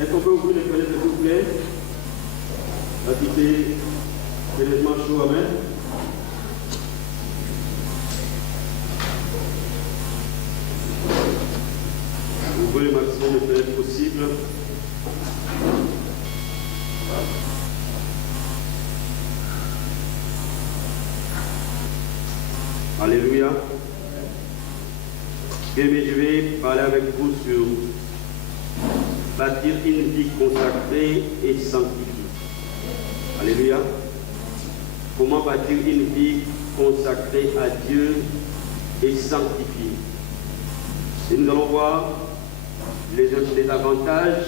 Est-ce qu'on peut ouvrir les fenêtres, s'il vous plaît? La quitter honnêtement chaud, amen. Ouvrez le maximum de fenêtres possible. Alléluia. Bien, je vais parler avec vous sur bâtir une vie consacrée et sanctifiée. Alléluia. Comment bâtir une vie consacrée à Dieu et sanctifiée. Et nous allons voir les avantages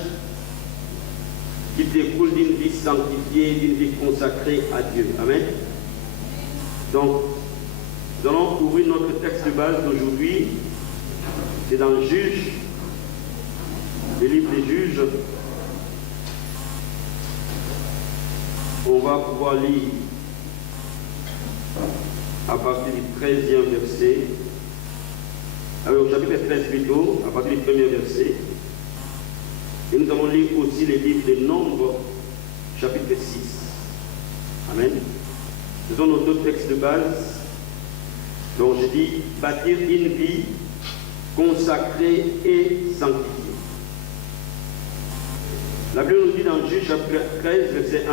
qui découlent d'une vie sanctifiée, d'une vie consacrée à Dieu. Amen. Donc, nous allons ouvrir notre texte de base d'aujourd'hui. C'est dans Juge, le livre des Juges. On va pouvoir lire à partir du 13e verset. Alors, au chapitre 13 plutôt, à partir du 1er verset. Et nous allons lire aussi les livres des Nombres, chapitre 6. Amen. Ce sont nos deux textes de base. Donc, je dis bâtir une vie consacrée et sanctifiée. La Bible nous dit dans Juge, chapitre 13, verset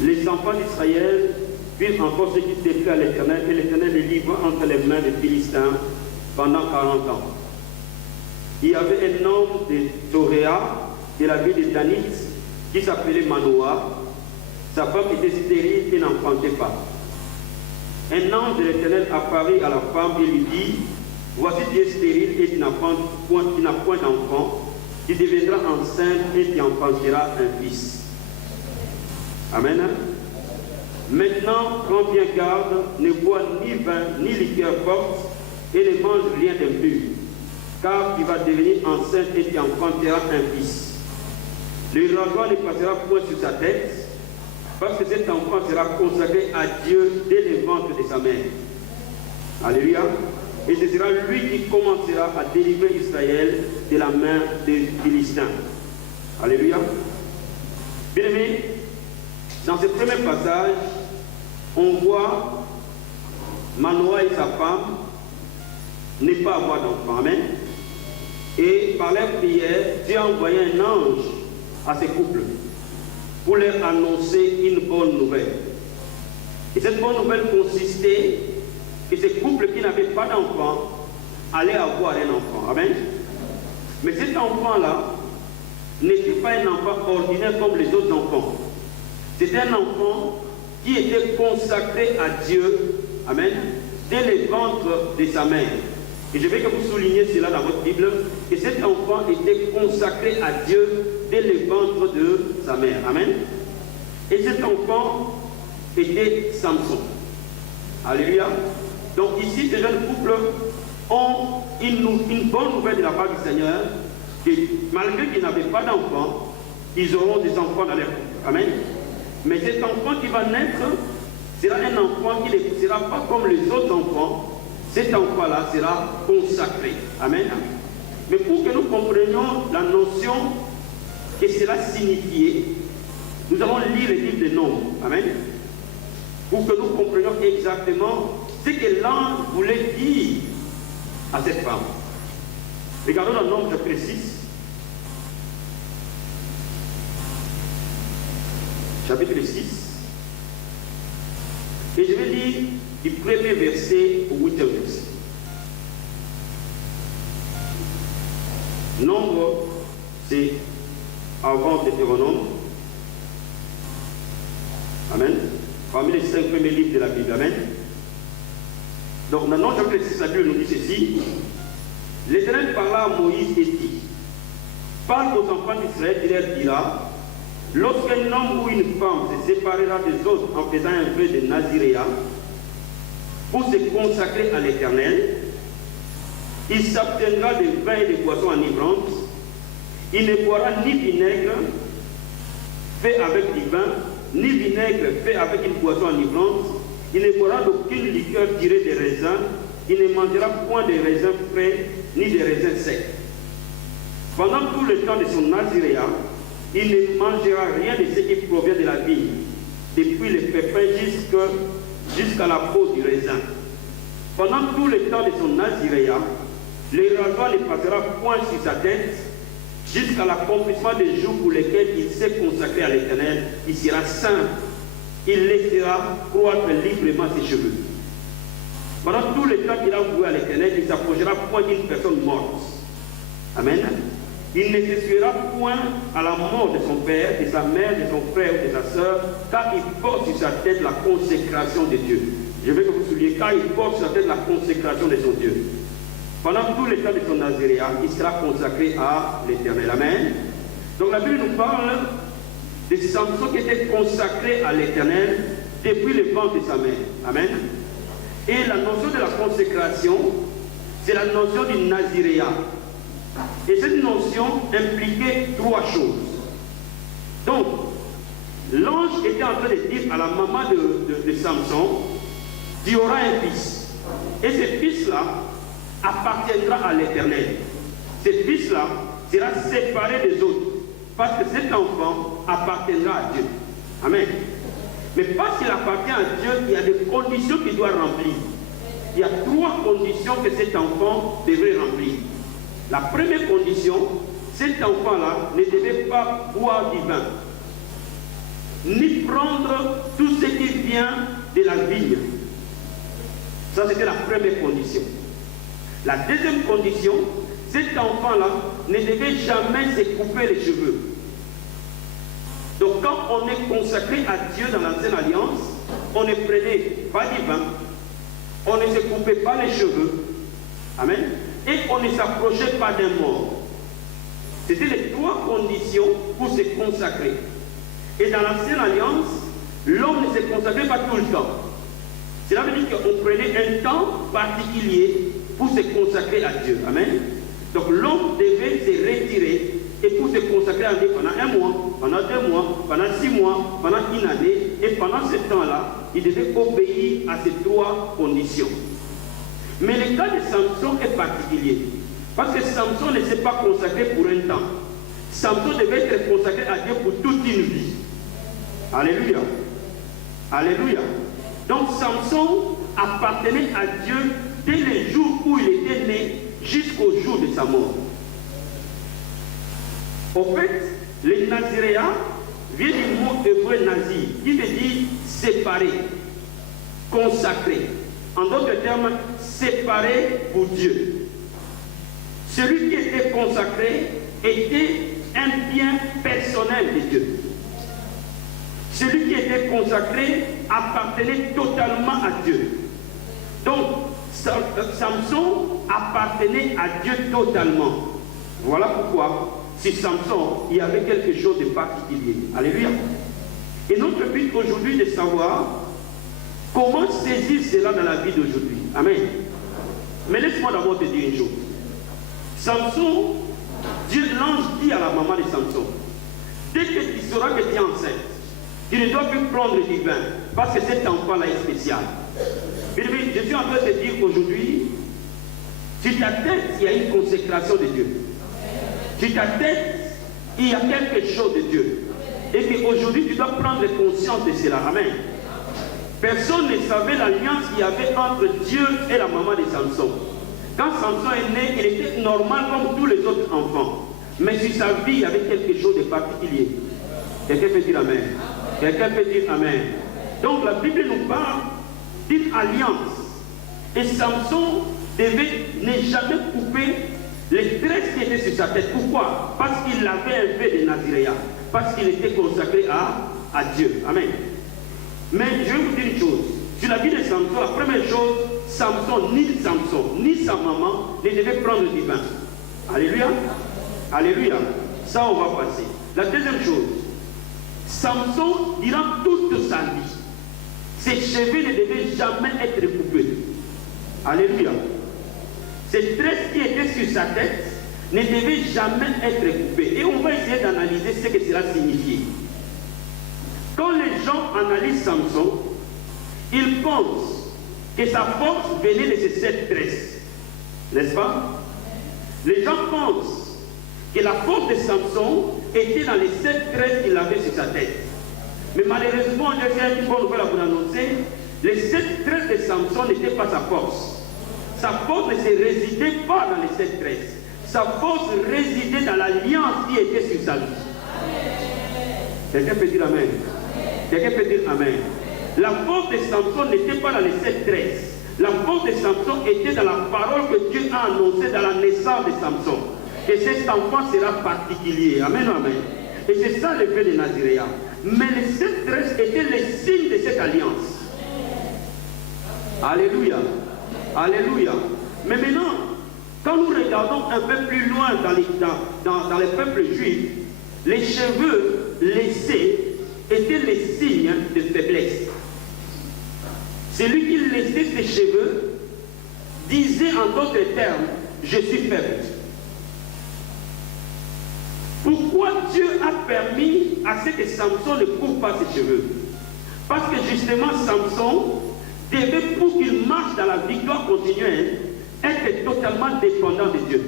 1. Les enfants d'Israël firent encore ce qui s'était à l'Éternel, et l'Éternel les livra entre les mains des Philistins pendant 40 ans. Il y avait un homme de Toréa, de la ville de Danit, qui s'appelait Manoah. Sa femme était stérile et n'enfantait pas. Un ange de l'Éternel apparut à la femme et lui dit, voici tu es stérile et tu n'as point d'enfant, tu deviendras enceinte et tu enfanteras un fils. Amen. Maintenant, prends bien garde, ne bois ni vin, ni liqueur forte, et ne mange rien d'impur, car tu vas devenir enceinte et tu enfanteras un fils. Le rasoir ne passera point sur sa tête, parce que cet enfant sera consacré à Dieu dès le ventre de sa mère. Alléluia. Et ce sera lui qui commencera à délivrer Israël de la main des Philistins. Alléluia. Bien-aimés, dans ce premier passage, on voit Manoah et sa femme ne pas avoir d'enfant. Amen. Et par leur prière, Dieu a envoyé un ange à ces couples pour leur annoncer une bonne nouvelle. Et cette bonne nouvelle consistait que ces couples qui n'avaient pas d'enfant allaient avoir un enfant. Amen. Mais cet enfant-là n'était pas un enfant ordinaire comme les autres enfants. C'était un enfant qui était consacré à Dieu, amen, dès le ventre de sa mère. Et je veux que vous souligniez cela dans votre Bible, que cet enfant était consacré à Dieu dès le ventre de sa mère. Amen. Et cet enfant était Samson. Alléluia. Donc ici, ces jeunes couples ont une bonne nouvelle de la part du Seigneur, que malgré qu'ils n'avaient pas d'enfants, ils auront des enfants dans leur couple. Amen. Mais cet enfant qui va naître sera un enfant qui ne sera pas comme les autres enfants. Cet enfant-là sera consacré. Amen. Mais pour que nous comprenions la notion que cela signifiait, nous allons lire les livres des Nombres. Amen. Pour que nous comprenions exactement ce que l'ange voulait dire à cette femme. Regardons dans Nombre chapitre 6. Chapitre 6. Et je vais lire du premier verset au 8e verset. Nombre, c'est avant Deutéronome. Amen. Parmi les 5 premiers livres de la Bible. Amen. Donc, dans Nombre chapitre 6, la Bible nous dit ceci. L'Éternel parla à Moïse et dit, parle aux enfants d'Israël, il leur dira, lorsqu'un homme ou une femme se séparera des autres en faisant un vœu de Naziréa pour se consacrer à l'Éternel, il s'abstiendra de vin et de boissons enivrantes, il ne boira ni vinaigre fait avec du vin, ni vinaigre fait avec une boisson enivrante, il ne boira d'aucune liqueur tirée des raisins, il ne mangera point de raisins frais ni de raisins secs. Pendant tout le temps de son Naziréa, il ne mangera rien de ce qui provient de la vigne, depuis le pépin jusqu'à la peau du raisin. Pendant tout le temps de son Naziréa, le rasoir ne passera point sur sa tête, jusqu'à l'accomplissement des jours pour lesquels il s'est consacré à l'Éternel. Il sera saint. Il laissera croître librement ses cheveux. Pendant tout le temps qu'il a voué à l'Éternel, il ne s'approchera point d'une personne morte. Amen. Il ne se suivra point à la mort de son père, de sa mère, de son frère ou de sa sœur, car il porte sur sa tête la consécration de Dieu. Je veux que vous souligniez, car il porte sur sa tête la consécration de son Dieu. Pendant tout le temps de son Naziréa, il sera consacré à l'Éternel. Amen. Donc la Bible nous parle de Samson qui était consacré à l'Éternel depuis le ventre de sa mère. Amen. Et la notion de la consécration, c'est la notion du Naziréa. Et cette notion impliquait trois choses. Donc, l'ange était en train de dire à la maman de Samson, tu auras un fils. Et ce fils-là appartiendra à l'Éternel. Ce fils-là sera séparé des autres. Parce que cet enfant appartiendra à Dieu. Amen. Mais parce qu'il appartient à Dieu, il y a des conditions qu'il doit remplir. Il y a trois conditions que cet enfant devrait remplir. La première condition, cet enfant-là ne devait pas boire du vin, ni prendre tout ce qui vient de la vigne. Ça, c'était la première condition. La deuxième condition, cet enfant-là ne devait jamais se couper les cheveux. Donc, quand on est consacré à Dieu dans l'ancienne alliance, on ne prenait pas du vin, on ne se coupait pas les cheveux, amen, et on ne s'approchait pas d'un mort. C'était les trois conditions pour se consacrer. Et dans l'ancienne alliance, l'homme ne se consacrait pas tout le temps. Cela veut dire qu'on prenait un temps particulier pour se consacrer à Dieu. Amen. Donc l'homme devait se retirer et pour se consacrer à Dieu pendant un mois, pendant 2 mois, pendant 6 mois, pendant une année. Et pendant ce temps-là, il devait obéir à ces trois conditions. Mais le cas de Samson est particulier. Parce que Samson ne s'est pas consacré pour un temps. Samson devait être consacré à Dieu pour toute une vie. Alléluia. Alléluia. Donc Samson appartenait à Dieu dès le jour où il était né jusqu'au jour de sa mort. En fait, le naziréat vient du mot hébreu nazir, qui veut dire séparé, consacré. En d'autres termes, séparé pour Dieu. Celui qui était consacré était un bien personnel de Dieu. Celui qui était consacré appartenait totalement à Dieu. Donc, Samson appartenait à Dieu totalement. Voilà pourquoi, si Samson, il y avait quelque chose de particulier. Alléluia. Et notre but aujourd'hui est de savoir comment saisir cela dans la vie d'aujourd'hui. Amen. Mais laisse-moi d'abord te dire une chose. Samson, Dieu, l'ange dit à la maman de Samson, dès que tu sauras que tu es enceinte, tu ne dois plus prendre du vin, parce que cet enfant-là est spécial. Je suis en train de te dire qu'aujourd'hui, sur ta tête, il y a une consécration de Dieu. Sur ta tête, il y a quelque chose de Dieu. Et qu'aujourd'hui, tu dois prendre conscience de cela. Amen. Personne ne savait l'alliance qu'il y avait entre Dieu et la maman de Samson. Quand Samson est né, il était normal comme tous les autres enfants. Mais sur sa vie, il y avait quelque chose de particulier. Quelqu'un peut dire Amen. Quelqu'un peut dire Amen. Donc la Bible nous parle d'une alliance. Et Samson devait ne jamais couper les tresses qui étaient sur sa tête. Pourquoi? Parce qu'il avait un fait de naziréat. Parce qu'il était consacré à Dieu. Amen. Mais je vais vous dire une chose. Sur la vie de Samson, la première chose, Samson, ni sa maman, ne devaient prendre du vin. Alléluia. Alléluia. Ça, on va passer. La deuxième chose, Samson, durant toute sa vie, ses cheveux ne devaient jamais être coupés. Alléluia. Ces tresses qui étaient sur sa tête ne devaient jamais être coupées. Et on va essayer d'analyser ce que cela signifie. Quand les gens analysent Samson, ils pensent que sa force venait de ces 7 tresses. N'est-ce pas? Les gens pensent que la force de Samson était dans les 7 tresses qu'il avait sur sa tête. Mais malheureusement, j'ai fait une bonne nouvelle à vous annoncer, les 7 tresses de Samson n'étaient pas sa force. Sa force ne se résidait pas dans les 7 tresses. Sa force résidait dans l'alliance qui était sur sa vie. Quelqu'un peut dire Amen. Quelqu'un peut dire Amen. La force de Samson n'était pas dans les 7 tresses. La force de Samson était dans la parole que Dieu a annoncée dans la naissance de Samson. Et cet enfant sera particulier. Amen, amen. Et c'est ça le fait de Naziréa. Mais les 7 tresses étaient les signes de cette alliance. Alléluia. Alléluia. Mais maintenant, quand nous regardons un peu plus loin dans les peuples juifs, les cheveux laissés étaient les signes de faiblesse. Celui qui laissait ses cheveux disait en d'autres termes, je suis faible. Dieu a permis à ce que Samson ne coupe pas ses cheveux? Parce que justement, Samson devait, pour qu'il marche dans la victoire continuelle, être totalement dépendant de Dieu.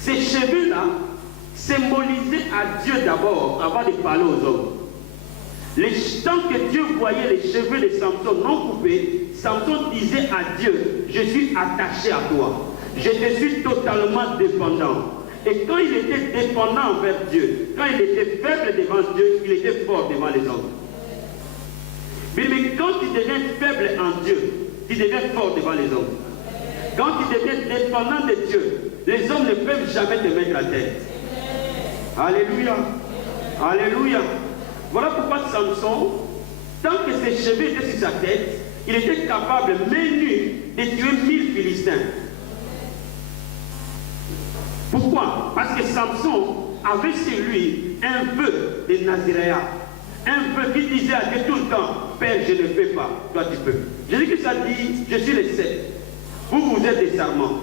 Ces cheveux-là symbolisaient à Dieu d'abord, avant de parler aux hommes. Tant que Dieu voyait les cheveux de Samson non coupés, Samson disait à Dieu, je suis attaché à toi. Je te suis totalement dépendant. Et quand il était dépendant envers Dieu, quand il était faible devant Dieu, il était fort devant les hommes. Mais quand tu deviens faible en Dieu, tu deviens fort devant les hommes. Quand tu deviens dépendant de Dieu, les hommes ne peuvent jamais te mettre à terre. Alléluia. Alléluia. Voilà pourquoi Samson, tant que ses cheveux étaient sur sa tête, il était capable, main nue, de tuer 1000 Philistins. Pourquoi? Parce que Samson avait sur lui un vœu de Naziréa. Un vœu qui disait à Dieu tout le temps, Père, je ne fais pas, toi tu peux. Jésus-Christ a dit, je suis le seul. Vous êtes des serments.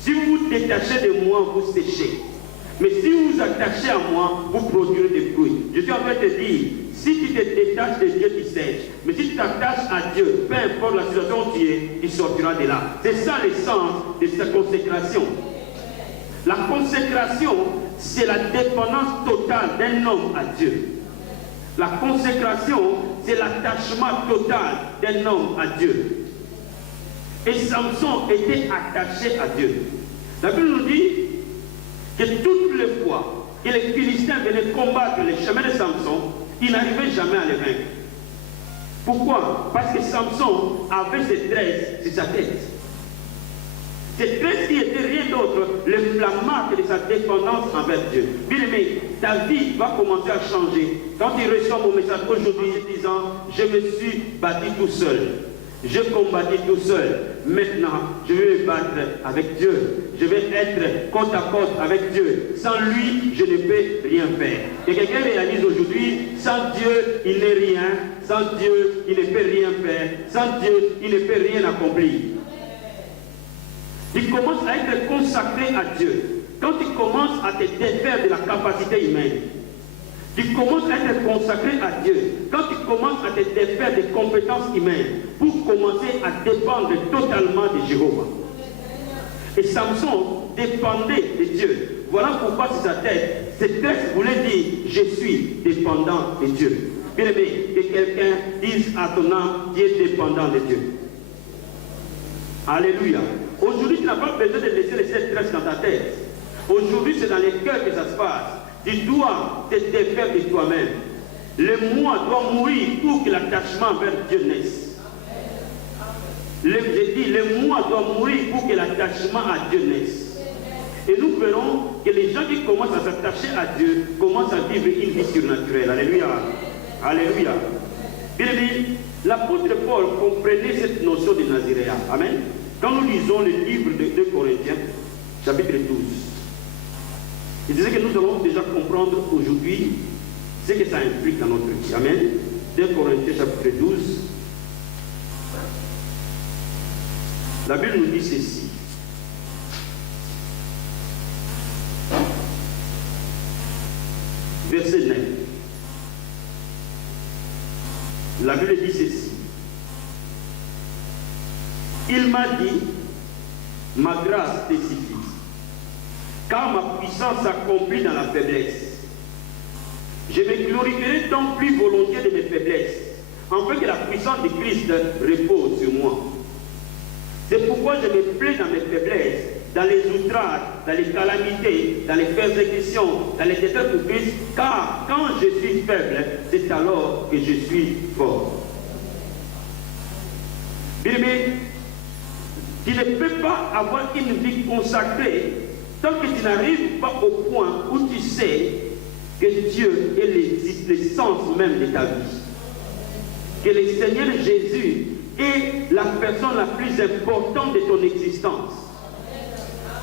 Si vous vous détachez de moi, vous séchez. Mais si vous vous attachez à moi, vous produirez des fruits. Je suis en train de te dire, si tu te détaches de Dieu, tu sèches. Mais si tu t'attaches à Dieu, peu importe la situation où tu es, tu sortiras de là. C'est ça le sens de sa consécration. La consécration, c'est la dépendance totale d'un homme à Dieu. La consécration, c'est l'attachement total d'un homme à Dieu. Et Samson était attaché à Dieu. La Bible nous dit que toutes les fois que les Philistins venaient combattre les chemins de Samson, ils n'arrivaient jamais à les vaincre. Pourquoi? Parce que Samson avait ses tresses sur sa tête. Ces tresses qui n'étaient rien d'autre, la marque de sa dépendance envers Dieu. Bien aimé, ta vie va commencer à changer. Quand tu reçois mon message aujourd'hui disant, je me suis battu tout seul. Je combattis tout seul. Maintenant, je vais me battre avec Dieu. Je vais être côte à côte avec Dieu. Sans lui, je ne peux rien faire. Et quelqu'un réalise aujourd'hui, sans Dieu, il n'est rien. Sans Dieu, il ne peut rien faire. Sans Dieu, il ne peut rien accomplir. Il commence à être consacré à Dieu. Quand tu commences à te défaire de la capacité humaine, tu commences à être consacré à Dieu. Quand tu commences à te défaire des compétences humaines pour commencer à dépendre totalement de Jéhovah. Et Samson dépendait de Dieu. Voilà pourquoi sur sa tête, ce texte voulait dire « Je suis dépendant de Dieu ». Bien aimé, que quelqu'un dise à ton âme « Tu es dépendant de Dieu ». Alléluia. Aujourd'hui, tu n'as pas besoin de laisser les 7 tresses dans ta tête. Aujourd'hui, c'est dans les cœurs que ça se passe. Tu dois te défaire de toi-même. Le moi doit mourir pour que l'attachement vers Dieu naisse. J'ai dit, le moi doit mourir pour que l'attachement à Dieu naisse. Et nous verrons que les gens qui commencent à s'attacher à Dieu commencent à vivre une vie surnaturelle. Alléluia. Alléluia. Bien aimé, l'apôtre Paul comprenait cette notion de Naziréa. Amen. Quand nous lisons le livre de 2 Corinthiens, chapitre 12, il disait que nous allons déjà comprendre aujourd'hui ce que ça implique dans notre vie. Amen. 2 Corinthiens, chapitre 12. La Bible nous dit ceci. Verset 9. La Bible dit ceci. Il m'a dit, ma grâce te suffit, car ma puissance s'accomplit dans la faiblesse. Je me glorifierai donc plus volontiers de mes faiblesses, afin que la puissance de Christ repose sur moi. C'est pourquoi je me plais dans mes faiblesses, dans les outrages, dans les calamités, dans les persécutions, dans les détraites pour Christ, car quand je suis faible, c'est alors que je suis fort. Bien aimé, tu ne peux pas avoir une vie consacrée tant que tu n'arrives pas au point où tu sais que Dieu est l'essence même de ta vie. Que le Seigneur Jésus est la personne la plus importante de ton existence.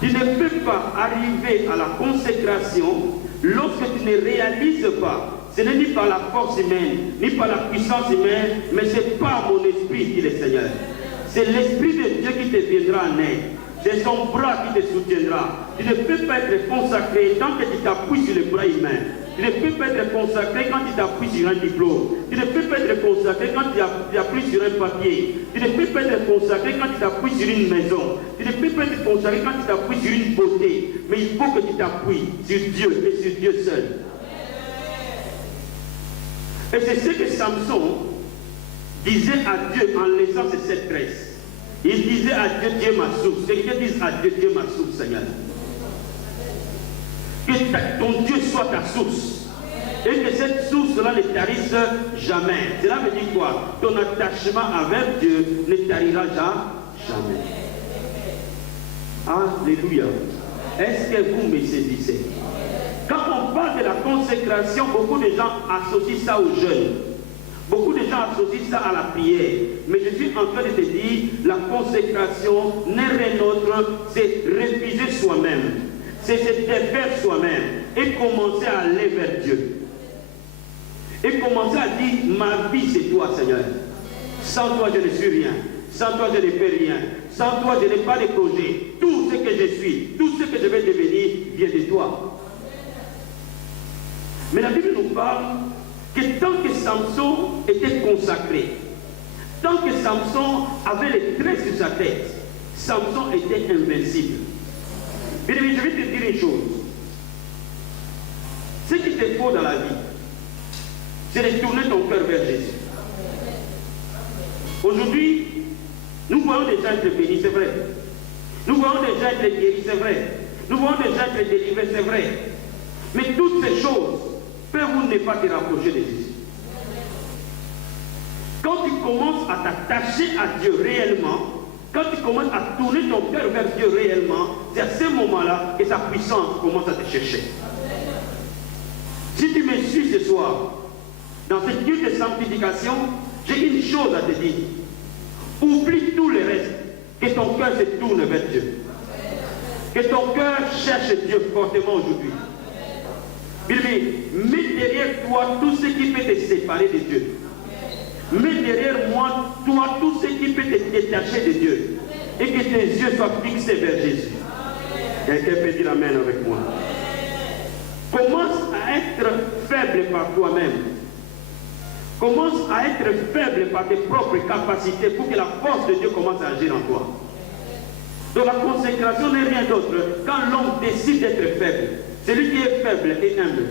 Tu ne peux pas arriver à la consécration lorsque tu ne réalises pas. Ce n'est ni par la force humaine, ni par la puissance humaine, mais c'est par mon esprit, dit le Seigneur. C'est l'Esprit de Dieu qui te viendra en aide. C'est son bras qui te soutiendra. Tu ne peux pas être consacré tant que tu t'appuies sur le bras humain. Tu ne peux pas être consacré quand tu t'appuies sur un diplôme. Tu ne peux pas être consacré quand tu appuies sur un papier. Tu ne peux pas être consacré quand tu t'appuies sur une maison. Tu ne peux pas être consacré quand tu t'appuies sur une beauté. Mais il faut que tu t'appuies sur Dieu et sur Dieu seul. Et c'est ce que Samson disait à Dieu en laissant ses 7 tresses. Il disait à Dieu, Dieu ma source. Quelqu'un dise à Dieu, Dieu ma source, Seigneur. Que ton Dieu soit ta source. Et que cette source-là ne tarisse jamais. Cela veut dire quoi? Ton attachement avec Dieu ne tarira jamais. Alléluia. Est-ce que vous me saisissez? Quand on parle de la consécration, beaucoup de gens associent ça aux jeunes. Beaucoup de gens associent ça à la prière. Mais je suis en train de te dire, la consécration n'est rien d'autre, c'est refuser soi-même. C'est se défaire soi-même et commencer à aller vers Dieu. Et commencer à dire, ma vie c'est toi Seigneur. Sans toi je ne suis rien. Sans toi je ne fais rien. Sans toi je n'ai pas de projet. Tout ce que je suis, tout ce que je vais devenir vient de toi. Mais la Bible nous parle que tant que Samson était consacré, tant que Samson avait les traits sur sa tête, Samson était invincible. Mais je vais te dire une chose. Ce qui te faut dans la vie, c'est de tourner ton cœur vers Jésus. Aujourd'hui, nous voyons des gens être bénis, c'est vrai. Nous voyons des gens être guéris, c'est vrai. Nous voyons des gens être délivrés, c'est vrai. Mais toutes ces choses peuvent ne pas te rapprocher de Jésus. Quand tu commences à t'attacher à Dieu réellement, quand tu commences à tourner ton cœur vers Dieu réellement, c'est à ce moment-là que sa puissance commence à te chercher. Si tu me suis ce soir, dans cette culte de sanctification, j'ai une chose à te dire. Oublie tout le reste, que ton cœur se tourne vers Dieu. Que ton cœur cherche Dieu fortement aujourd'hui. Mets derrière toi tout ce qui peut te séparer de Dieu. Mets derrière moi, toi, tout ce qui peut te détacher de Dieu. Et que tes yeux soient fixés vers Jésus. Quelqu'un peut dire Amen avec moi. Commence à être faible par toi-même. Commence à être faible par tes propres capacités pour que la force de Dieu commence à agir en toi. Donc la consécration n'est rien d'autre quand l'homme décide d'être faible. Celui qui est faible est humble.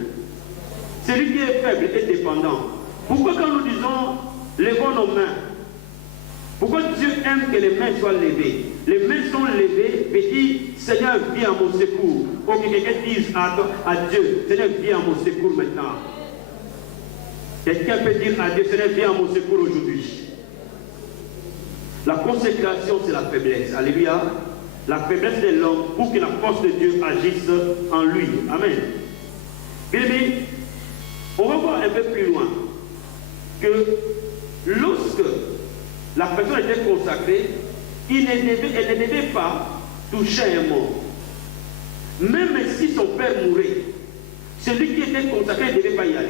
Celui qui est faible est dépendant. Pourquoi quand nous disons levons nos mains, pourquoi Dieu aime que les mains soient levées? Les mains sont levées et dit Seigneur viens à mon secours. Ou que quelqu'un dise à Dieu Seigneur viens à mon secours maintenant. Quelqu'un peut dire à Dieu Seigneur viens à mon secours aujourd'hui. La consécration c'est la faiblesse. Alléluia. La faiblesse de l'homme pour que la force de Dieu agisse en lui. Amen. Bien aimé, on va voir un peu plus loin que lorsque la personne était consacrée, elle ne devait pas toucher un mort. Même si son père mourait, celui qui était consacré ne devait pas y aller.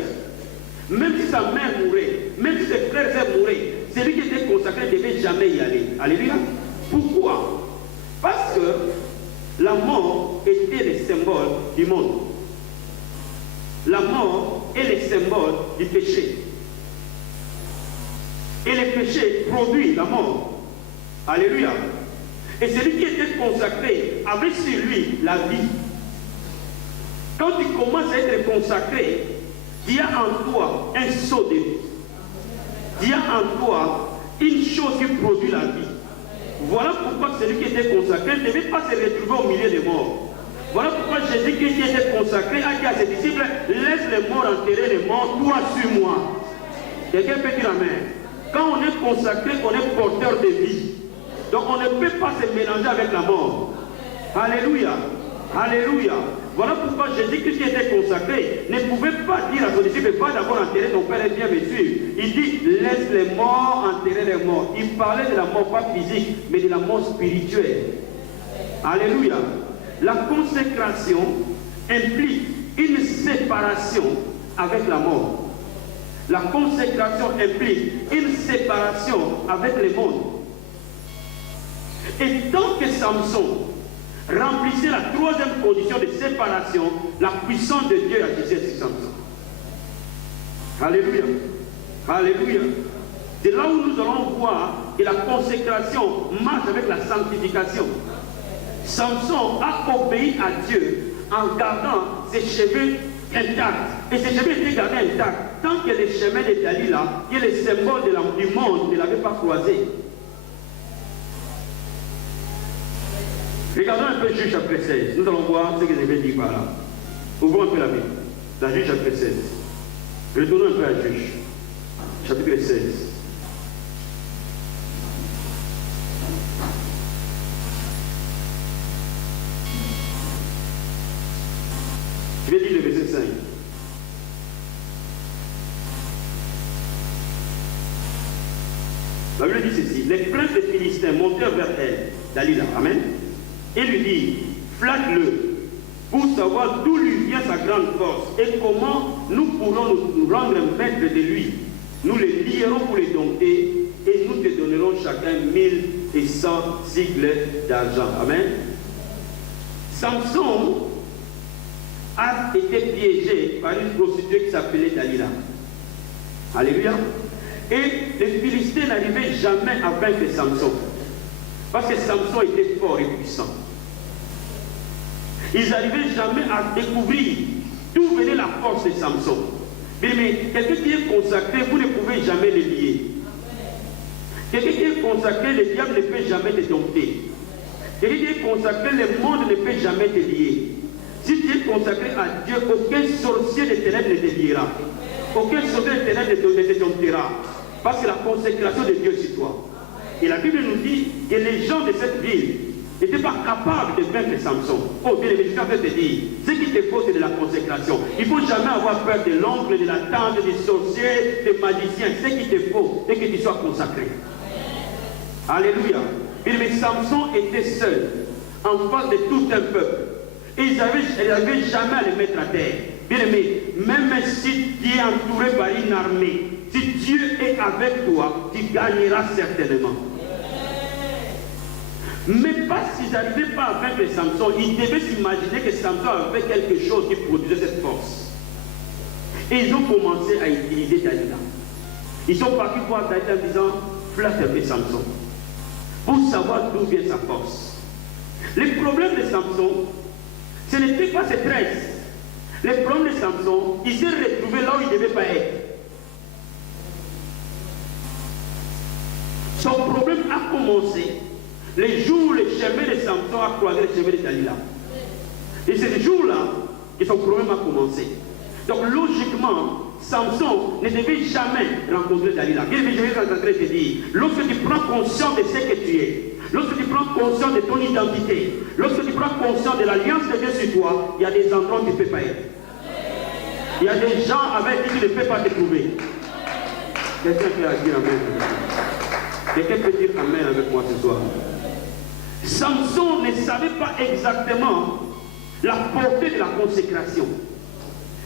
Même si sa mère mourait, même si ses frères et sœurs mouraient, celui qui était consacré ne devait jamais y aller. Alléluia. Pourquoi? Parce que la mort était le symbole du monde. La mort est le symbole du péché. Et le péché produit la mort. Alléluia. Et celui qui était consacré avait sur lui la vie. Quand tu commences à être consacré, il y a en toi un saut de vie. Il y a en toi une chose qui produit la vie. Voilà pourquoi celui qui était consacré ne devait pas se retrouver au milieu des morts. Voilà pourquoi Jésus qui était consacré a dit à ses disciples, laisse les morts enterrer les morts, toi suis-moi. Quelqu'un peut dire Amen. Quand on est consacré, on est porteur de vie. Donc on ne peut pas se mélanger avec la mort. Alléluia. Alléluia. Voilà pourquoi Jésus-Christ qui était consacré ne pouvait pas dire à son disciple, va d'abord enterrer ton père et viens me suivre. Il dit, laisse les morts enterrer les morts. Il parlait de la mort pas physique, mais de la mort spirituelle. Alléluia. La consécration implique une séparation avec la mort. La consécration implique une séparation avec le monde. Et tant que Samson remplissait la troisième condition de séparation, la puissance de Dieu agissait sur Samson. Alléluia. Alléluia. C'est là où nous allons voir que la consécration marche avec la sanctification. Samson a obéi à Dieu en gardant ses cheveux intacts. Et ses cheveux étaient gardés intacts. Tant que les chemins de Dalila, qui est le symbole du monde, ne l'avaient pas croisé. Regardons un peu Juge chapitre 16. Nous allons voir ce que je vais dire par là. Ouvrons un peu la Bible. Dans Juge chapitre 16. Retournons un peu à Juge. Chapitre 16. Je vais lire le verset 5. La Bible dit ceci. Les princes des Philistins montèrent vers elle, Dalila. Amen. Et lui dit, flatte-le pour savoir d'où lui vient sa grande force et comment nous pourrons nous rendre maîtres de lui. Nous les lierons pour les dompter et nous te donnerons chacun 1100 sigles d'argent. Amen. Samson a été piégé par une prostituée qui s'appelait Dalila. Alléluia. Et les Philistins n'arrivaient jamais à vaincre Samson. Parce que Samson était fort et puissant. Ils n'arrivaient jamais à découvrir d'où venait la force de Samson. Mais quelqu'un qui est consacré, vous ne pouvez jamais le lier. Quelqu'un qui est consacré, le diable ne peut jamais te dompter. Quelqu'un qui est consacré, le monde ne peut jamais te lier. Si tu es consacré à Dieu, aucun sorcier de ténèbres ne te liera. Aucun sorcier de ténèbres ne te domptera. Parce que la consécration de Dieu sur toi. Et la Bible nous dit que les gens de cette ville n'étaient pas capables de vaincre Samson. Oh, bien aimé, je vais te dire, ce qui te faut, c'est de la consécration. Il ne faut jamais avoir peur de l'oncle, de la tante, des sorciers, des magiciens. Ce qui te faut, c'est que tu sois consacré. Alléluia. Bien aimé, Samson était seul, en face de tout un peuple. Et ils n'arrivaient jamais à le mettre à terre. Bien aimé, même si tu es entouré par une armée, si Dieu est avec toi, tu gagneras certainement. Mais parce qu'ils n'arrivaient pas à vaincre Samson, ils devaient s'imaginer que Samson avait quelque chose qui produisait cette force. Et ils ont commencé à utiliser Dalila. Ils sont partis voir Dalila en disant, flatte un peu Samson, pour savoir d'où vient sa force. Le problème de Samson, ce n'était pas ses tresses. Le problème de Samson, il s'est retrouvé là où il ne devait pas être. Son problème a commencé le jour où le chemin de Samson a croisé le chemin de Dalila. Et c'est ce jour-là que son problème a commencé. Donc logiquement, Samson ne devait jamais rencontrer Dalila. Bien, je vais rencontrer te dire, lorsque tu prends conscience de ce que tu es, lorsque tu prends conscience de ton identité, lorsque tu prends conscience de l'alliance de Dieu sur toi, il y a des endroits où tu ne peux pas être. Il y a des gens avec qui tu ne peux pas te trouver. Quelqu'un peut dire amen. Quelqu'un peut dire amen avec moi ce soir. Samson ne savait pas exactement la portée de la consécration.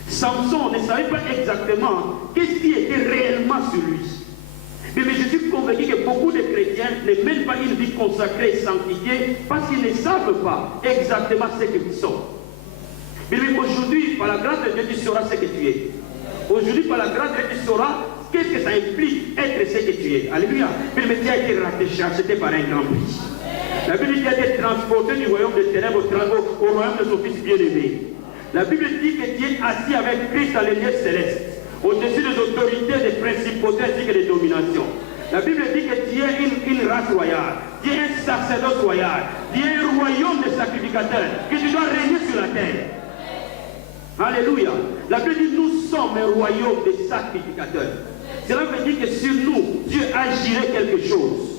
Samson ne savait pas exactement qu'est-ce qui était réellement sur lui. Mais je suis convaincu que beaucoup de chrétiens ne mènent pas une vie consacrée et sanctifiée parce qu'ils ne savent pas exactement ce qu'ils sont. Mais aujourd'hui, par la grâce de Dieu, tu sauras ce que tu es. Aujourd'hui, par la grâce de Dieu, tu sauras qu'est-ce que ça implique être ce que tu es. Alléluia. Mais tu as été rattaché, acheté par un grand prix. La Bible dit qu'il a été transporté du royaume des ténèbres au royaume de son fils bien-aimé. La Bible dit que tu es assis avec Christ dans les lieux célestes, au-dessus des autorités, des principautés ainsi que des dominations. La Bible dit que tu es une race royale, tu es un sacerdoce royal, tu es un royaume de sacrificateurs, que tu dois régner sur la terre. Alléluia. La Bible dit nous sommes un royaume de sacrificateurs. Cela veut dire que sur nous, Dieu agirait quelque chose.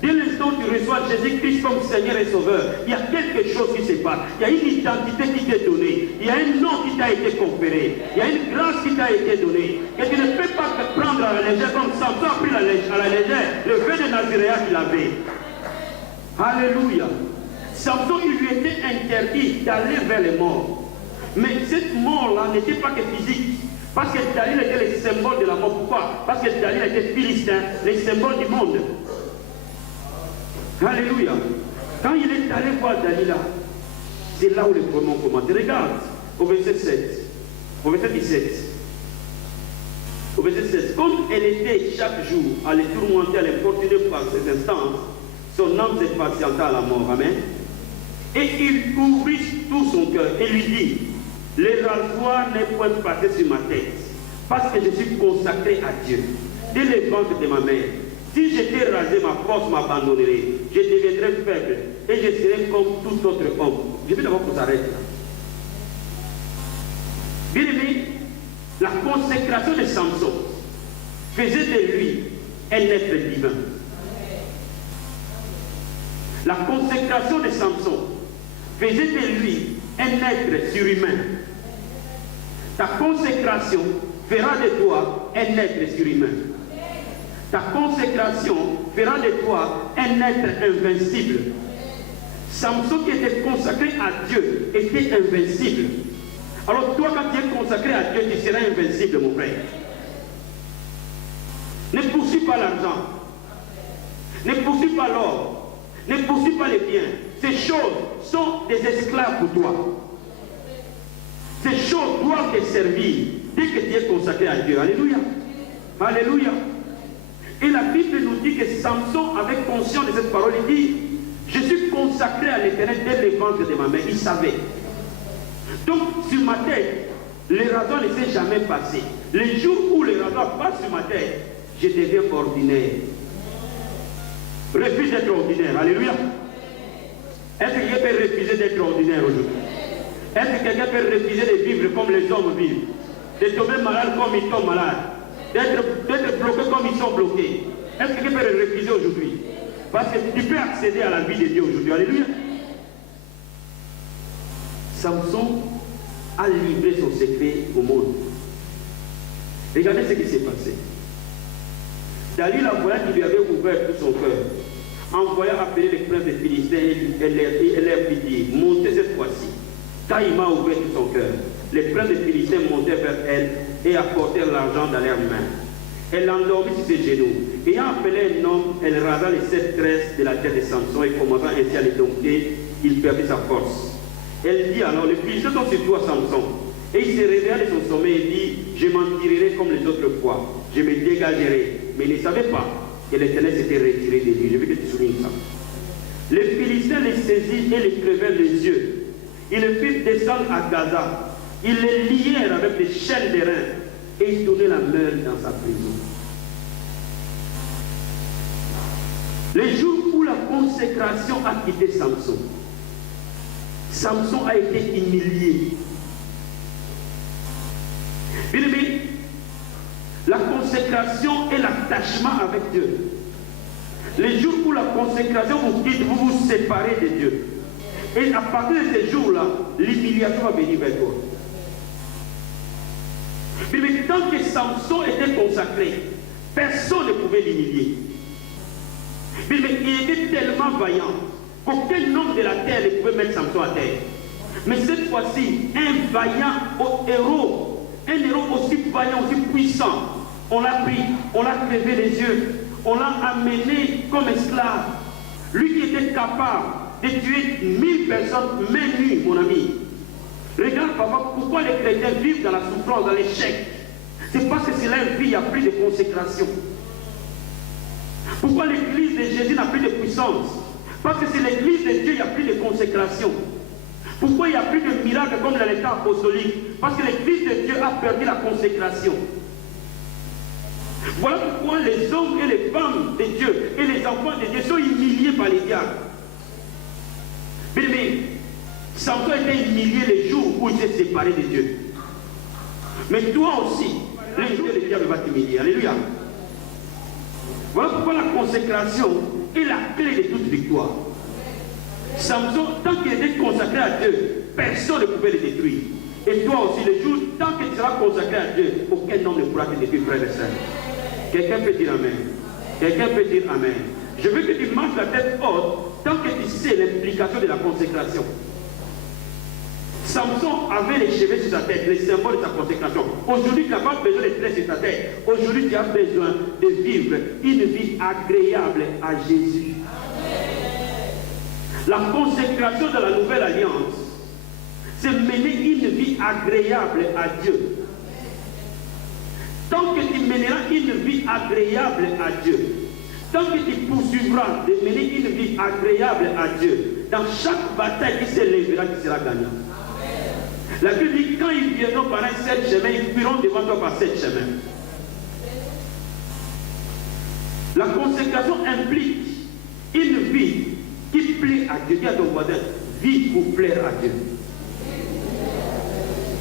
Dès l'instant où tu reçois Jésus-Christ comme Seigneur et Sauveur, il y a quelque chose qui se passe. Il y a une identité qui t'est donnée. Il y a un nom qui t'a été conféré. Il y a une grâce qui t'a été donnée. Et tu ne peux pas te prendre à la légère comme Samson a pris à la légère le vœu de Naziréa qu'il avait. Alléluia. Samson, il lui était interdit d'aller vers les morts. Mais cette mort-là n'était pas que physique. Parce que Dalila était le symbole de la mort. Pourquoi? Parce que Dalila était philistin, le symbole du monde. Alléluia. Quand il est allé voir Dalila, c'est là où les problèmes ont commencé. Regarde, au verset 7, au verset 17. Au verset 16, comme elle était chaque jour à les tourmenter, à les porter par ses instances, son âme s'est patienta à la mort. Amen. Et il ouvrit tout son cœur et lui dit, les rasoirs n'est point passé sur ma tête, parce que je suis consacré à Dieu. Dès le ventre de ma mère, si j'étais rasé, ma force m'abandonnerait. Je deviendrais faible et je serais comme tout autre homme. Je vais d'abord qu'on s'arrête là. Bien aimé, la consécration de Samson faisait de lui un être divin. La consécration de Samson faisait de lui un être surhumain. Ta consécration fera de toi un être surhumain. Ta consécration fera de toi un être invincible. Samson qui était consacré à Dieu était invincible. Alors toi, quand tu es consacré à Dieu, tu seras invincible, mon frère. Ne poursuis pas l'argent. Ne poursuis pas l'or. Ne poursuis pas les biens. Ces choses sont des esclaves pour toi. Ces choses doivent te servir dès que tu es consacré à Dieu. Alléluia. Alléluia. Et la Bible nous dit que Samson avait conscience de cette parole. Il dit, je suis consacré à l'Éternel dès le ventre de ma mère. Il savait. Donc, sur ma tête, les rasoirs ne s'est jamais passé. Le jour où les rasoirs passent sur ma tête, je deviens ordinaire. Refuse d'être ordinaire. Alléluia. Est-ce que quelqu'un peut refuser d'être ordinaire aujourd'hui? Est-ce que quelqu'un peut refuser de vivre comme les hommes vivent? De tomber malade comme ils tombent malades? D'être bloqué comme ils sont bloqués? Est-ce que quelqu'un peut le refuser aujourd'hui? Parce que tu peux accéder à la vie de Dieu aujourd'hui. Alléluia. Samson a livré son secret au monde. Regardez ce qui s'est passé. Dalila, voilà qui lui avait ouvert tout son cœur, envoya appeler les princes des Philistins et leur pitié. Montez cette fois-ci. Quand il m'a ouvert tout son cœur, les princes des Philistins montèrent vers elle et apportèrent l'argent dans leurs mains. Elle l'endormit sur ses genoux. Ayant appelé un homme, elle rasa les 7 tresses de la tête de Samson et commençant ainsi à les dompter, il perdit sa force. Elle dit alors, les Philistins sont sur toi, Samson. Et il se réveilla de son sommeil et dit, je m'en tirerai comme les autres fois, je me dégagerai. Mais il ne savait pas que l'Éternel s'était retiré de lui. Je veux que tu soulignes ça. Les Philistins les saisirent et les crevèrent les yeux. Ils le firent descendre à Gaza. Ils les lièrent avec des chaînes de reins et ils tournaient la main dans sa prison. Les jours où la consécration a quitté Samson, Samson a été humilié. Bien aimé, la consécration et l'attachement avec Dieu. Les jours où la consécration vous quitte, vous vous séparez de Dieu. Et à partir de ces jours-là, l'humiliation va venir vers toi. Mais tant que Samson était consacré, personne ne pouvait l'humilier. Mais il était tellement vaillant qu'aucun homme de la terre ne pouvait mettre Samson à terre. Mais cette fois-ci, un vaillant héros, un héros aussi vaillant, aussi puissant, on l'a pris, on l'a crevé les yeux, on l'a amené comme esclave. Lui qui était capable de tuer 1000 personnes, main nue, mon ami. Regarde, papa, pourquoi les chrétiens vivent dans la souffrance, dans l'échec? C'est parce que c'est leur vie, il n'y a plus de consécration. Pourquoi l'église de Jésus n'a plus de puissance? Parce que c'est l'église de Dieu, il n'y a plus de consécration. Pourquoi il n'y a plus de miracles comme dans l'état apostolique? Parce que l'église de Dieu a perdu la consécration. Voilà pourquoi les hommes et les femmes de Dieu et les enfants de Dieu sont humiliés par les diables. Mais Samson était humilié les jours où il s'est séparé de Dieu. Mais toi aussi, les jours où le diable va t'humilier. Alléluia. Voilà pourquoi la consécration est la clé de toute victoire. Samson, tant qu'il était consacré à Dieu, personne ne pouvait le détruire. Et toi aussi, les jours, tant que tu seras consacré à Dieu, aucun homme ne pourra te détruire, frère et sœur. Quelqu'un peut dire Amen. Quelqu'un peut dire Amen. Je veux que tu marches la tête haute tant que tu sais l'implication de la consécration. Samson avait les cheveux sur sa tête, les symboles de sa consécration. Aujourd'hui, tu n'as pas besoin de tresses sur ta tête. Aujourd'hui, tu as besoin de vivre une vie agréable à Jésus. La consécration de la nouvelle alliance, c'est mener une vie agréable à Dieu. Tant que tu mèneras une vie agréable à Dieu, tant que tu poursuivras de mener une vie agréable à Dieu, dans chaque bataille qui se lèvera, tu seras gagnant. La Bible dit, quand ils viendront par un seul chemin, ils fuiront devant toi par sept chemins. La consécration implique une vie qui plaît à Dieu. Dis à ton voisin, vie pour plaire à Dieu.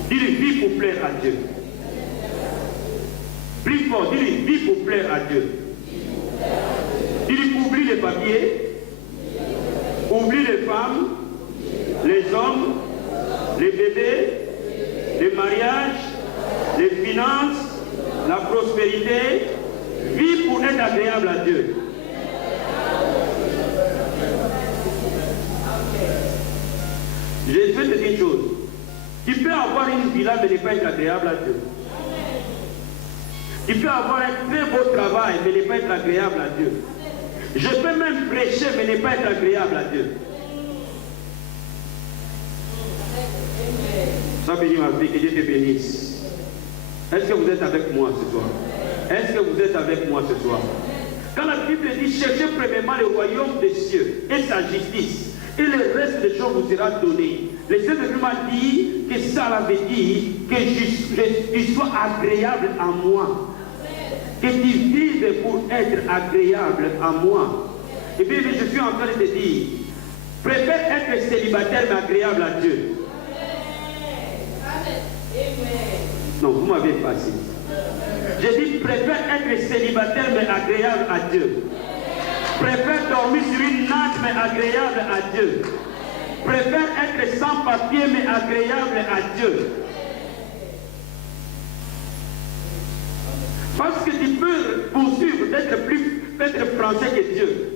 Dis-lui, vie pour plaire à Dieu. Plus fort, dis-lui, vie pour plaire à Dieu. Dis-lui, oublie les papiers, oublie les femmes, les hommes, les bébés, les mariages, les finances, la prospérité, vie pour être agréable à Dieu. Je vais te dire une chose. Tu peux avoir une villa mais ne pas être agréable à Dieu. Tu peux avoir un très beau travail mais ne pas être agréable à Dieu. Je peux même prêcher mais ne pas être agréable à Dieu. Sois béni ma fille, que Dieu te bénisse. Est-ce que vous êtes avec moi ce soir? Est-ce que vous êtes avec moi ce soir? Quand la Bible dit, cherchez premièrement le royaume des cieux et sa justice, et le reste des choses vous sera donné. Le Seigneur m'a dit que ça veut dire que tu sois agréable à moi. Que tu vives pour être agréable à moi. Et bien, je suis en train de te dire, préfère être célibataire mais agréable à Dieu. Non, vous m'avez pas dit. J'ai dit, préfère être célibataire mais agréable à Dieu. Préfère dormir sur une natte mais agréable à Dieu. Préfère être sans papier mais agréable à Dieu. Parce que tu peux poursuivre d'être français que Dieu.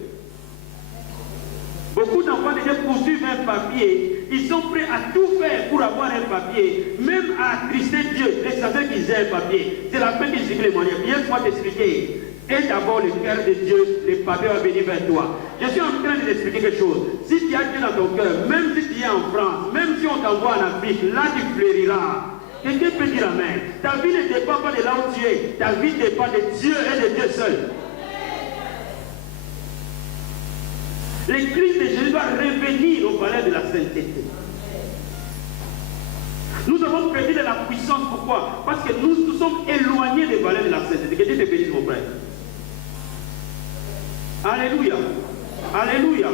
Beaucoup d'enfants déjà poursuivent un papier. Ils sont prêts à tout faire pour avoir un papier, même à attrister Dieu. Les savants qu'ils aient un papier. C'est la peine qu'ils expliquent les moyens. Bien moi t'expliquer. Et d'abord le cœur de Dieu, les papiers vont venir vers toi. Je suis en train de t'expliquer quelque chose. Si tu as Dieu dans ton cœur, même si tu es en France, même si on t'envoie en Afrique, là tu fleuriras. Quelqu'un peut dire amen. Ta vie ne dépend pas de là où tu es. Ta vie dépend de Dieu et de Dieu seul. L'Église de Jésus doit revenir aux valeurs de la sainteté. Nous avons perdu de la puissance. Pourquoi? Parce que nous sommes éloignés des valeurs de la sainteté. Que Dieu te bénisse, mon frère. Alléluia. Alléluia.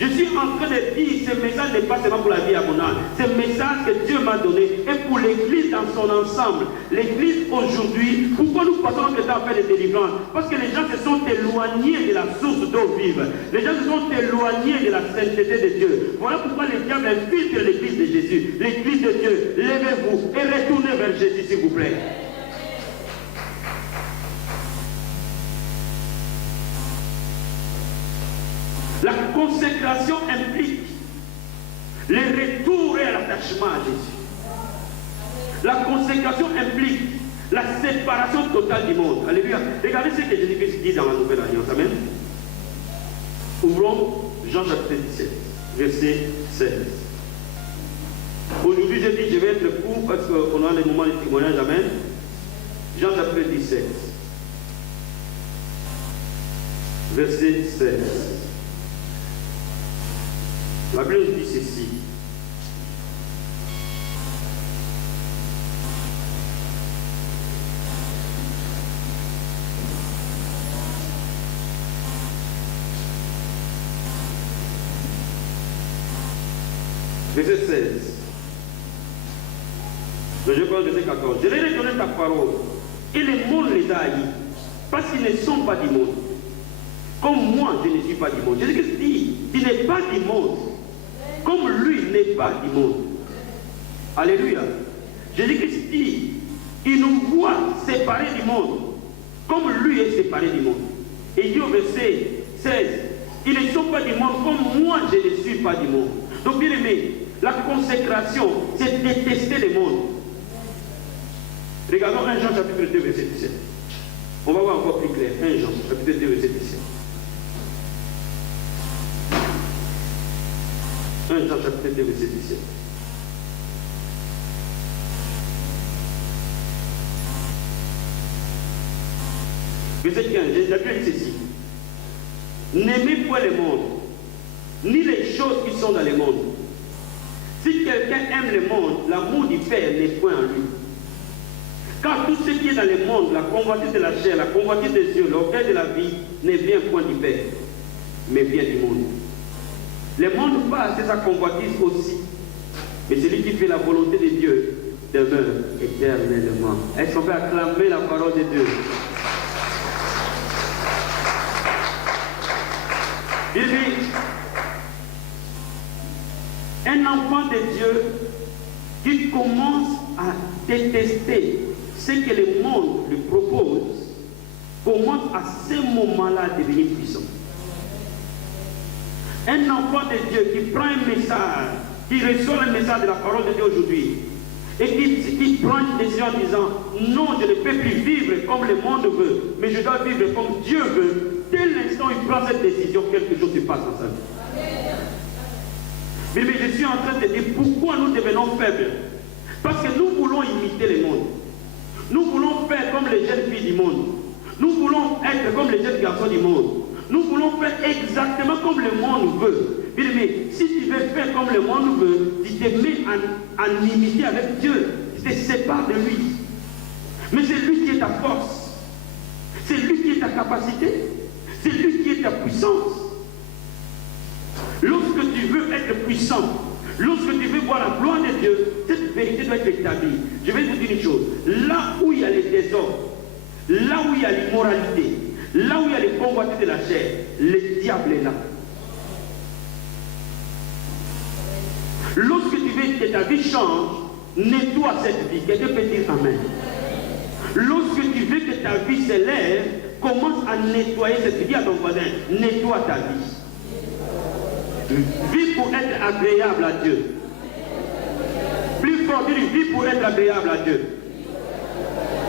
Je suis en train de dire, ce message n'est pas seulement pour la vie abondante. C'est un message que Dieu m'a donné et pour l'Église dans son ensemble. L'Église aujourd'hui, pourquoi nous passons notre temps à faire des délivrances? Parce que les gens se sont éloignés de la source d'eau vive. Les gens se sont éloignés de la sainteté de Dieu. Voilà pourquoi le diable infiltre l'Église de Jésus. L'Église de Dieu, levez-vous et retournez vers Jésus, s'il vous plaît. La consécration implique le retour et l'attachement à Jésus. La consécration implique la séparation totale du monde. Alléluia. Regardez ce que Jésus-Christ dit dans la Nouvelle Alliance. Amen. Ouvrons Jean chapitre 17, verset 16. Aujourd'hui, je dis, je vais être court parce qu'on a des moments de témoignage. Amen. Jean chapitre 17, verset 16. La Bible dit ceci. Verset 16. Je parle de verset 14. Je leur ai donné ta parole et le monde les a haïs parce qu'ils ne sont pas du monde. Comme moi, je ne suis pas du monde. Jésus-Christ dit, tu n'es pas du monde. Comme lui n'est pas du monde. Alléluia. Jésus-Christ dit, il nous voit séparés du monde, comme lui est séparé du monde. Et il dit au verset 16, ils ne sont pas du monde, comme moi je ne suis pas du monde. Donc bien aimé, la consécration, c'est détester le monde. Regardons 1 Jean chapitre 2, verset 17. On va voir encore plus clair. 1 Jean chapitre 2, verset 17. chapitre 2, verset 17. Verset 15, la Bible dit ceci. N'aimez point le monde, ni les choses qui sont dans le monde. Si quelqu'un aime le monde, l'amour du Père n'est point en lui. Car tout ce qui est dans le monde, la convoitise de la chair, la convoitise des yeux, l'orgueil de la vie, ne vient point du Père, mais vient du monde. Le monde passe et sa convoitise aussi. Mais celui qui fait la volonté de Dieu demeure éternellement. Est-ce qu'on peut acclamer la parole de Dieu? Il dit, un enfant de Dieu qui commence à détester ce que le monde lui propose, commence à ce moment-là à devenir puissant. Un enfant de Dieu qui prend un message, qui reçoit le message de la parole de Dieu aujourd'hui, et qui prend une décision en disant, non, je ne peux plus vivre comme le monde veut, mais je dois vivre comme Dieu veut. Dès l'instant où il prend cette décision, quelque chose se passe dans sa vie. Mais je suis en train de dire pourquoi nous devenons faibles. Parce que nous voulons imiter le monde. Nous voulons faire comme les jeunes filles du monde. Nous voulons être comme les jeunes garçons du monde. Nous voulons faire exactement comme le monde veut. Mais si tu veux faire comme le monde veut, tu te mets en inimitié avec Dieu. Tu te sépares de lui. Mais c'est lui qui est ta force. C'est lui qui est ta capacité. C'est lui qui est ta puissance. Lorsque tu veux être puissant, lorsque tu veux voir la gloire de Dieu, cette vérité doit être établie. Je vais vous dire une chose. Là où il y a les désordres, là où il y a l'immoralité, là où il y a les convoitises de la chair, le diable est là. Lorsque tu veux que ta vie change, nettoie cette vie. Quelqu'un peut dire Amen. Lorsque tu veux que ta vie s'élève, commence à nettoyer cette vie. Dis à ton voisin, nettoie ta vie. Vis pour être agréable à Dieu. Plus fort, dis vis pour être agréable à Dieu.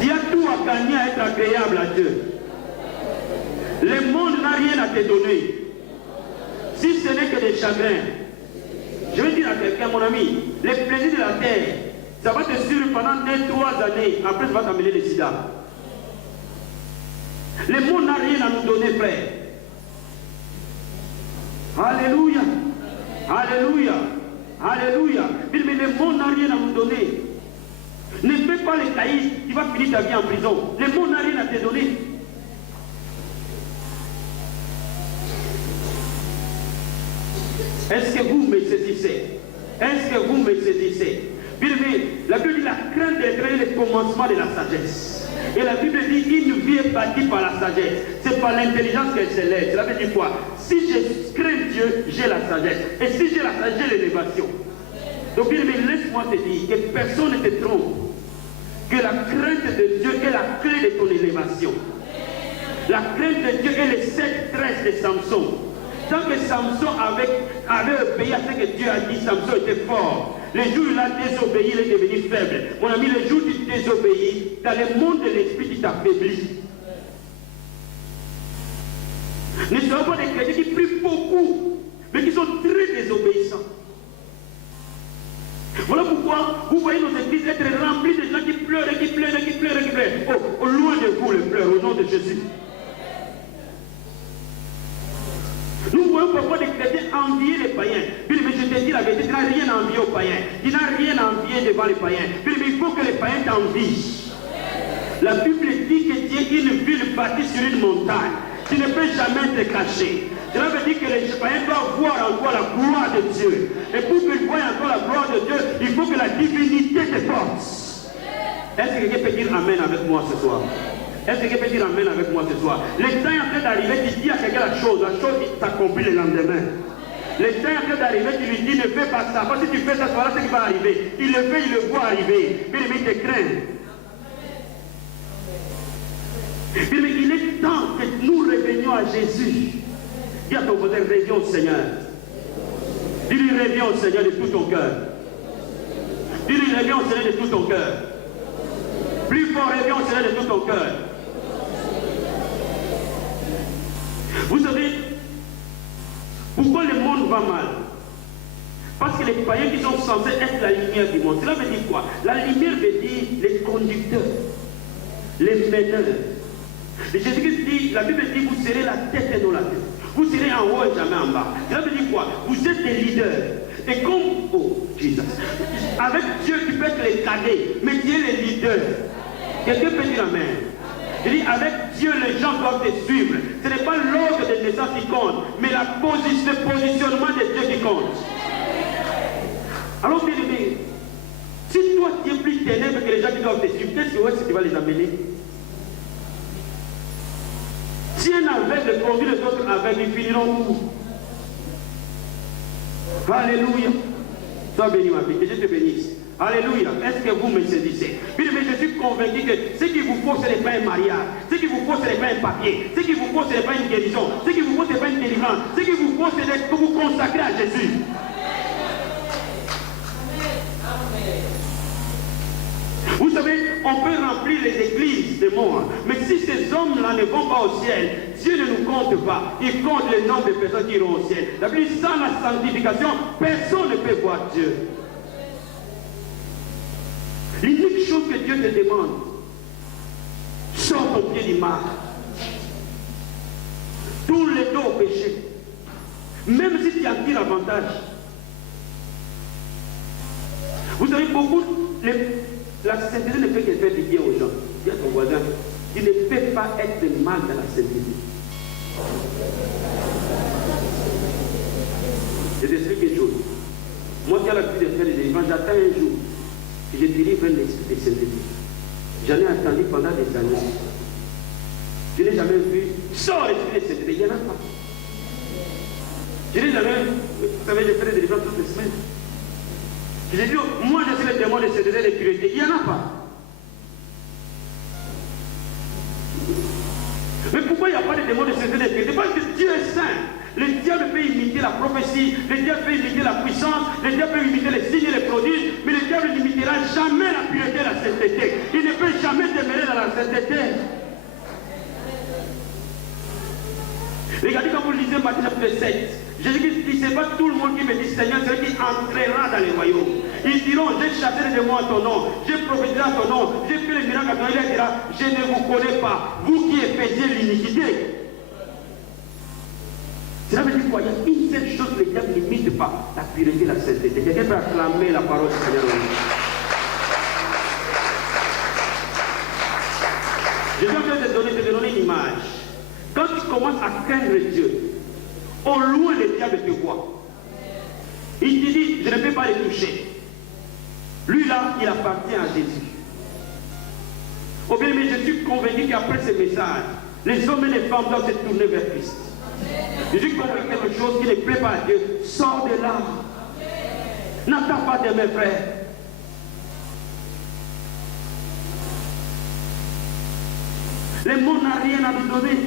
Tu as tout à gagner à être agréable à Dieu. Le monde n'a rien à te donner. Si ce n'est que des chagrins. Je vais dire à quelqu'un, mon ami, les plaisirs de la terre, ça va te suivre pendant 2-3 années. Après, ça va t'amener le sida. Le monde n'a rien à nous donner, frère. Alléluia. Alléluia. Alléluia. Mais le monde n'a rien à nous donner. Ne fais pas les caïds, tu vas finir ta vie en prison. Le monde n'a rien à te donner. Est-ce que vous me saisissez? Est-ce que vous me saisissez? Bien aimé, la Bible dit la crainte est le commencement de la sagesse. Et la Bible dit une vie est bâtie par la sagesse. C'est par l'intelligence qu'elle s'élève. Cela veut dire quoi? Si je crains Dieu, j'ai la sagesse. Et si j'ai la sagesse, j'ai l'élévation. Donc bien aimé, laisse-moi te dire que personne ne te trompe. Que la crainte de Dieu est la clé de ton élévation. La crainte de Dieu est le 7-13 de Samson. Tant que Samson avait obéi à ce que Dieu a dit, Samson était fort. Le jour où il a désobéi, il est devenu faible. Mon ami, le jour où tu désobéis, dans le monde de l'esprit, tu t'affaiblis. Ne sommes pas des chrétiens qui prient beaucoup, mais qui sont très désobéissants. Voilà pourquoi vous voyez nos églises être remplies de gens qui pleurent, qui pleurent, qui pleurent, qui pleurent. Oh, loin de vous les pleurs, au nom de Jésus. Nous voyons parfois des chrétiens envier les païens. Mais je te dis la vérité, tu n'as rien à envier aux païens. Tu n'as rien à envier devant les païens. Mais il faut que les païens t'envient. La Bible dit que tu es une ville bâtie sur une montagne. Tu ne peux jamais te cacher. Cela veut dire que les païens doivent voir encore la gloire de Dieu. Et pour qu'ils voient encore la gloire de Dieu, il faut que la divinité te porte. Est-ce que quelqu'un peut dire Amen avec moi ce soir? Est-ce que quelqu'un peut dire Amen avec moi ce soir? Le temps est en train d'arriver, tu dis à quelqu'un la chose qui s'accomplit le lendemain. Le temps est en train d'arriver, tu lui dis ne fais pas ça. Parce que si tu fais ça, voilà ce qui va arriver. Il le fait, il le voit arriver. Mais il te craint. Mais il est temps que nous revenions à Jésus. Dis à ton voisin, reviens au Seigneur. Dis-lui, reviens au Seigneur de tout ton cœur. Dis-lui, reviens au Seigneur de tout ton cœur. Plus fort, reviens au Seigneur de tout ton cœur. Vous savez, pourquoi le monde va mal? Parce que les païens qui sont censés être la lumière du monde, cela veut dire quoi? La lumière veut dire les conducteurs, les meneurs. Et Jésus-Christ dit, la Bible dit, vous serez la tête et non la tête. Vous serez en haut et jamais en bas. Cela veut dire quoi? Vous êtes des leaders. Et comme, oh Jesus, avec Dieu tu peux être les cadets, mais tu es les leaders. Quelqu'un peut dire amen. Je dis, avec Dieu, les gens doivent te suivre. Ce n'est pas l'ordre de naissance qui compte, mais le positionnement de Dieu qui compte. Alors, bien aimé, si toi tu es plus ténèbre que les gens qui doivent te suivre, qu'est-ce que tu vas les amener? Si un aveugle conduit les autres aveugles, ils finiront où? Alléluia. Sois béni, ma fille, que Dieu te bénisse. Alléluia. Est-ce que vous me saisissez? Puis, mais je suis convaincu que ce qu'il vous faut, ce n'est pas un mariage. Ce qu'il vous faut, ce n'est pas un papier. Ce qu'il vous faut, ce n'est pas une guérison. Ce qu'il vous faut, ce n'est pas une délivrance. Ce qu'il vous faut, c'est de vous consacrer à Jésus. Vous savez, on peut remplir les églises de monde, mais si ces hommes-là ne vont pas au ciel, Dieu ne nous compte pas. Il compte le nombre de personnes qui iront au ciel. La Bible dit, sans la sanctification, personne ne peut voir Dieu. L'unique chose que Dieu te demande, sors ton pied du mal. Tourne les dos au péché. Même si tu en tires avantage. Vous savez, beaucoup, la sainteté ne peut que faire du bien aux gens. Dis à ton voisin, tu ne peux pas être mal dans la sainteté. Je t'explique quelque chose. Moi qui ai l'habitude de faire des délivrances, j'attends un jour que je délivre un esprit de sainteté. J'en ai attendu pendant des années. Je n'ai jamais vu, sors l'esprit de sainteté, il n'y en a pas. Je n'ai jamais vu, vous savez, je fais des délivrances toutes les semaines. Je dis, moi je suis le démon de sainteté et de pureté, il n'y en a pas. Mais pourquoi il n'y a pas de démon de sainteté et de pureté? Parce que Dieu est saint. Le diable peut imiter la prophétie, le diable peut imiter la puissance, le diable peut imiter les signes et les prodiges, mais le diable n'imitera jamais la pureté et la sainteté. Il ne peut jamais demeurer dans la sainteté. Regardez quand vous lisez Matthieu chapitre 7. Jésus-Christ dit, ce n'est pas tout le monde qui me dit Seigneur, c'est lui qui entrera dans les royaumes. Ils diront, j'ai chassé les démons à ton nom, j'ai prophétisé à ton nom, j'ai fait les miracles à ton nom. Il dira, je ne vous connais pas, vous qui faisiez l'iniquité. Cela veut dire quoi? Il y a une seule chose que le diable n'imite pas, la pureté et la sainteté. Quelqu'un peut acclamer la parole du Seigneur. Je suis en train de te donner une image. Quand tu commences à craindre Dieu, au loin le diable te voit. Il te dit, je ne peux pas le toucher. Lui là, il appartient à Jésus. Au bien, mais je suis convaincu qu'après ce message, les hommes et les femmes doivent se tourner vers Christ. Je suis convaincu que quelque chose qui ne plaît pas à Dieu, sors de là. N'attends pas de mes frères. Le monde n'a rien à nous donner.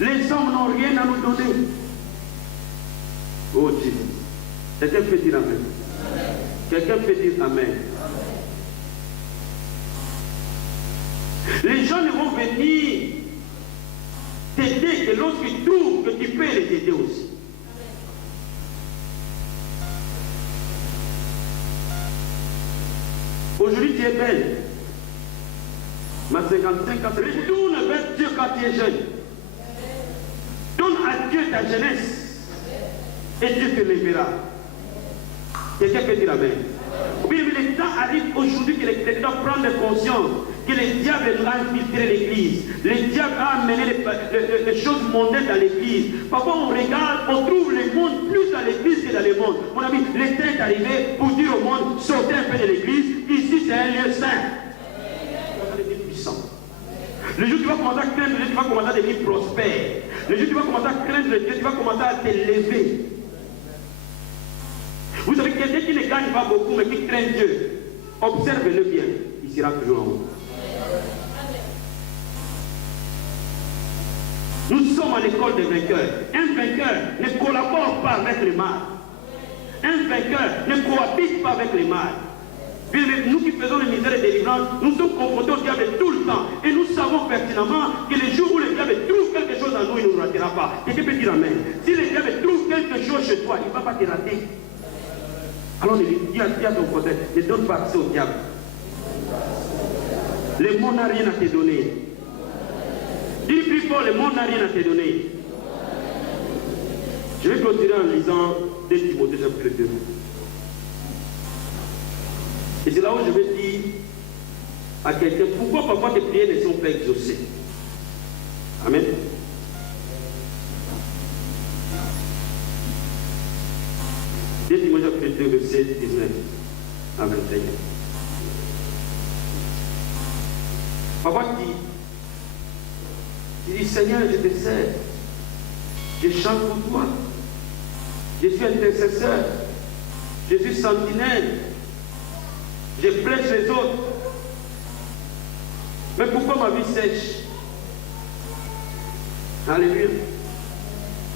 Les hommes n'ont rien à nous donner. Oh Jésus. Quelqu'un peut dire amen. Quelqu'un peut dire amen. Les gens ne vont venir t'aider que lorsqu'ils trouvent que tu peux les aider aussi. Aujourd'hui tu es belle. Ma 55 ans, retourne vers Dieu quand tu es jeune. Donne à Dieu ta jeunesse et Dieu te lèvera. Quelqu'un peut dire amen. Oui, mais le temps arrive aujourd'hui que les chrétiens doivent prendre conscience que le diable a infiltré l'église. Le diable a amené les choses mondaines dans l'église. Parfois on regarde, on trouve le monde plus dans l'église que dans le monde. Mon ami, le temps est arrivé pour dire au monde, sortez un peu de l'église, ici c'est un lieu saint. Le jour où tu vas commencer à craindre Dieu, tu vas commencer à devenir prospère. Le jour où tu vas commencer à craindre Dieu, tu vas commencer à te lever. Vous savez, quelqu'un qui ne gagne pas beaucoup, mais qui craint Dieu, observe-le bien, il sera toujours en haut. Nous sommes à l'école des vainqueurs. Un vainqueur ne collabore pas avec le mal. Un vainqueur ne cohabite pas avec le mal. Bien, nous qui faisons le ministère de délivrance, nous sommes confrontés au diable tout le temps. Et nous savons pertinemment que les jours où le diable trouve quelque chose en nous, il ne nous ratera pas. Quelqu'un peut dire amen. Si le diable trouve quelque chose chez toi, il ne va pas te rater. Alors, dis à ton côté, ne donne pas accès au diable. Le monde n'a rien à te donner. Dis plus fort, le monde n'a rien à te donner. Je vais continuer en lisant 2 Timothée chapitre 2. Et c'est là où je vais dire à quelqu'un, pourquoi parfois tes prières ne sont pas exaucées? Amen. Deux Timothée chapitre 2, verset 19 à 21. Parfois tu dis, Seigneur, je te sers. Je chante pour toi. Je suis intercesseur. Je suis sentinelle. Je prêche les autres. Mais pourquoi ma vie sèche? Alléluia.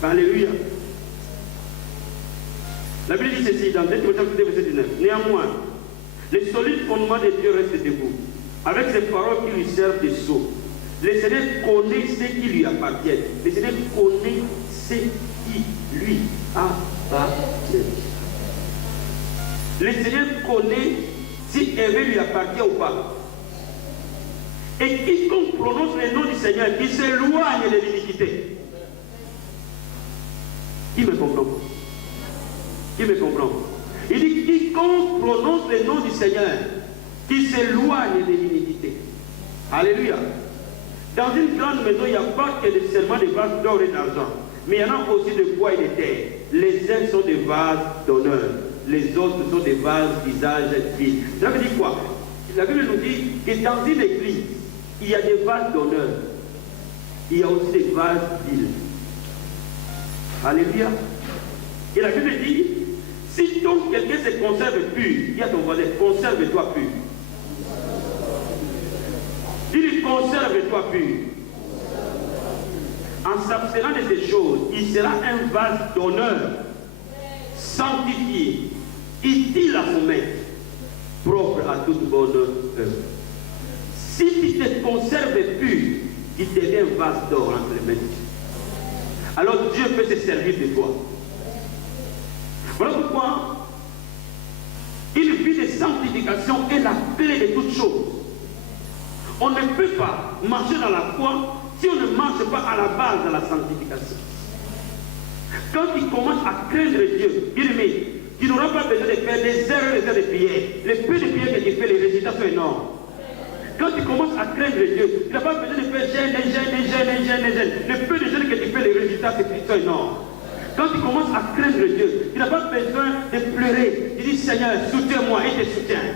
Alléluia. La Bible dit ceci dans 2 Timothée verset 19. Néanmoins, les solides fondements de Dieu restent debout, avec ces paroles qui lui servent de sceau. Le Seigneur connaît ce qui lui appartient. Le Seigneur connaît ce qui lui appartient. Le Seigneur connaît si Hervé lui appartient ou pas. Et quiconque prononce le nom du Seigneur, qui s'éloigne de l'iniquité. Qui me comprend? Qui me comprend? Il dit quiconque prononce le nom du Seigneur, qui s'éloigne de l'iniquité. Alléluia. Dans une grande maison, il n'y a pas que seulement des vases d'or et d'argent, mais il y en a aussi de bois et de terre. Les uns sont des vases d'honneur, les autres sont des vases d'usage vil. Ça veut dire quoi? La Bible nous dit que dans une église, il y a des vases d'honneur, il y a aussi des vases vils. Alléluia. Et la Bible dit, si donc quelqu'un se conserve pur, dis à ton voisin, conserve-toi pur. Dis-lui, conserve-toi pur. En s'abstenant de ces choses, il sera un vase d'honneur, sanctifié, utile à son maître, propre à toute bonne œuvre. Si tu te conserves pur, tu deviens un vase d'or entre les mains de Dieu. Alors Dieu peut se servir de toi. Voilà pourquoi une vie de sanctification est la clé de toutes choses. On ne peut pas marcher dans la foi si on ne marche pas à la base de la sanctification. Quand tu commences à craindre Dieu, bien aimé, tu n'auras pas besoin de faire des heures de prière. Les peu de prières que tu fais, les résultats sont énormes. Quand tu commences à craindre Dieu, tu n'as pas besoin de faire gêne. Le peu de jeûnes que tu fais, les résultats sont énormes. Quand tu commences à craindre Dieu, tu n'as pas besoin de pleurer. Tu dis, Seigneur, soutiens-moi et te soutiens.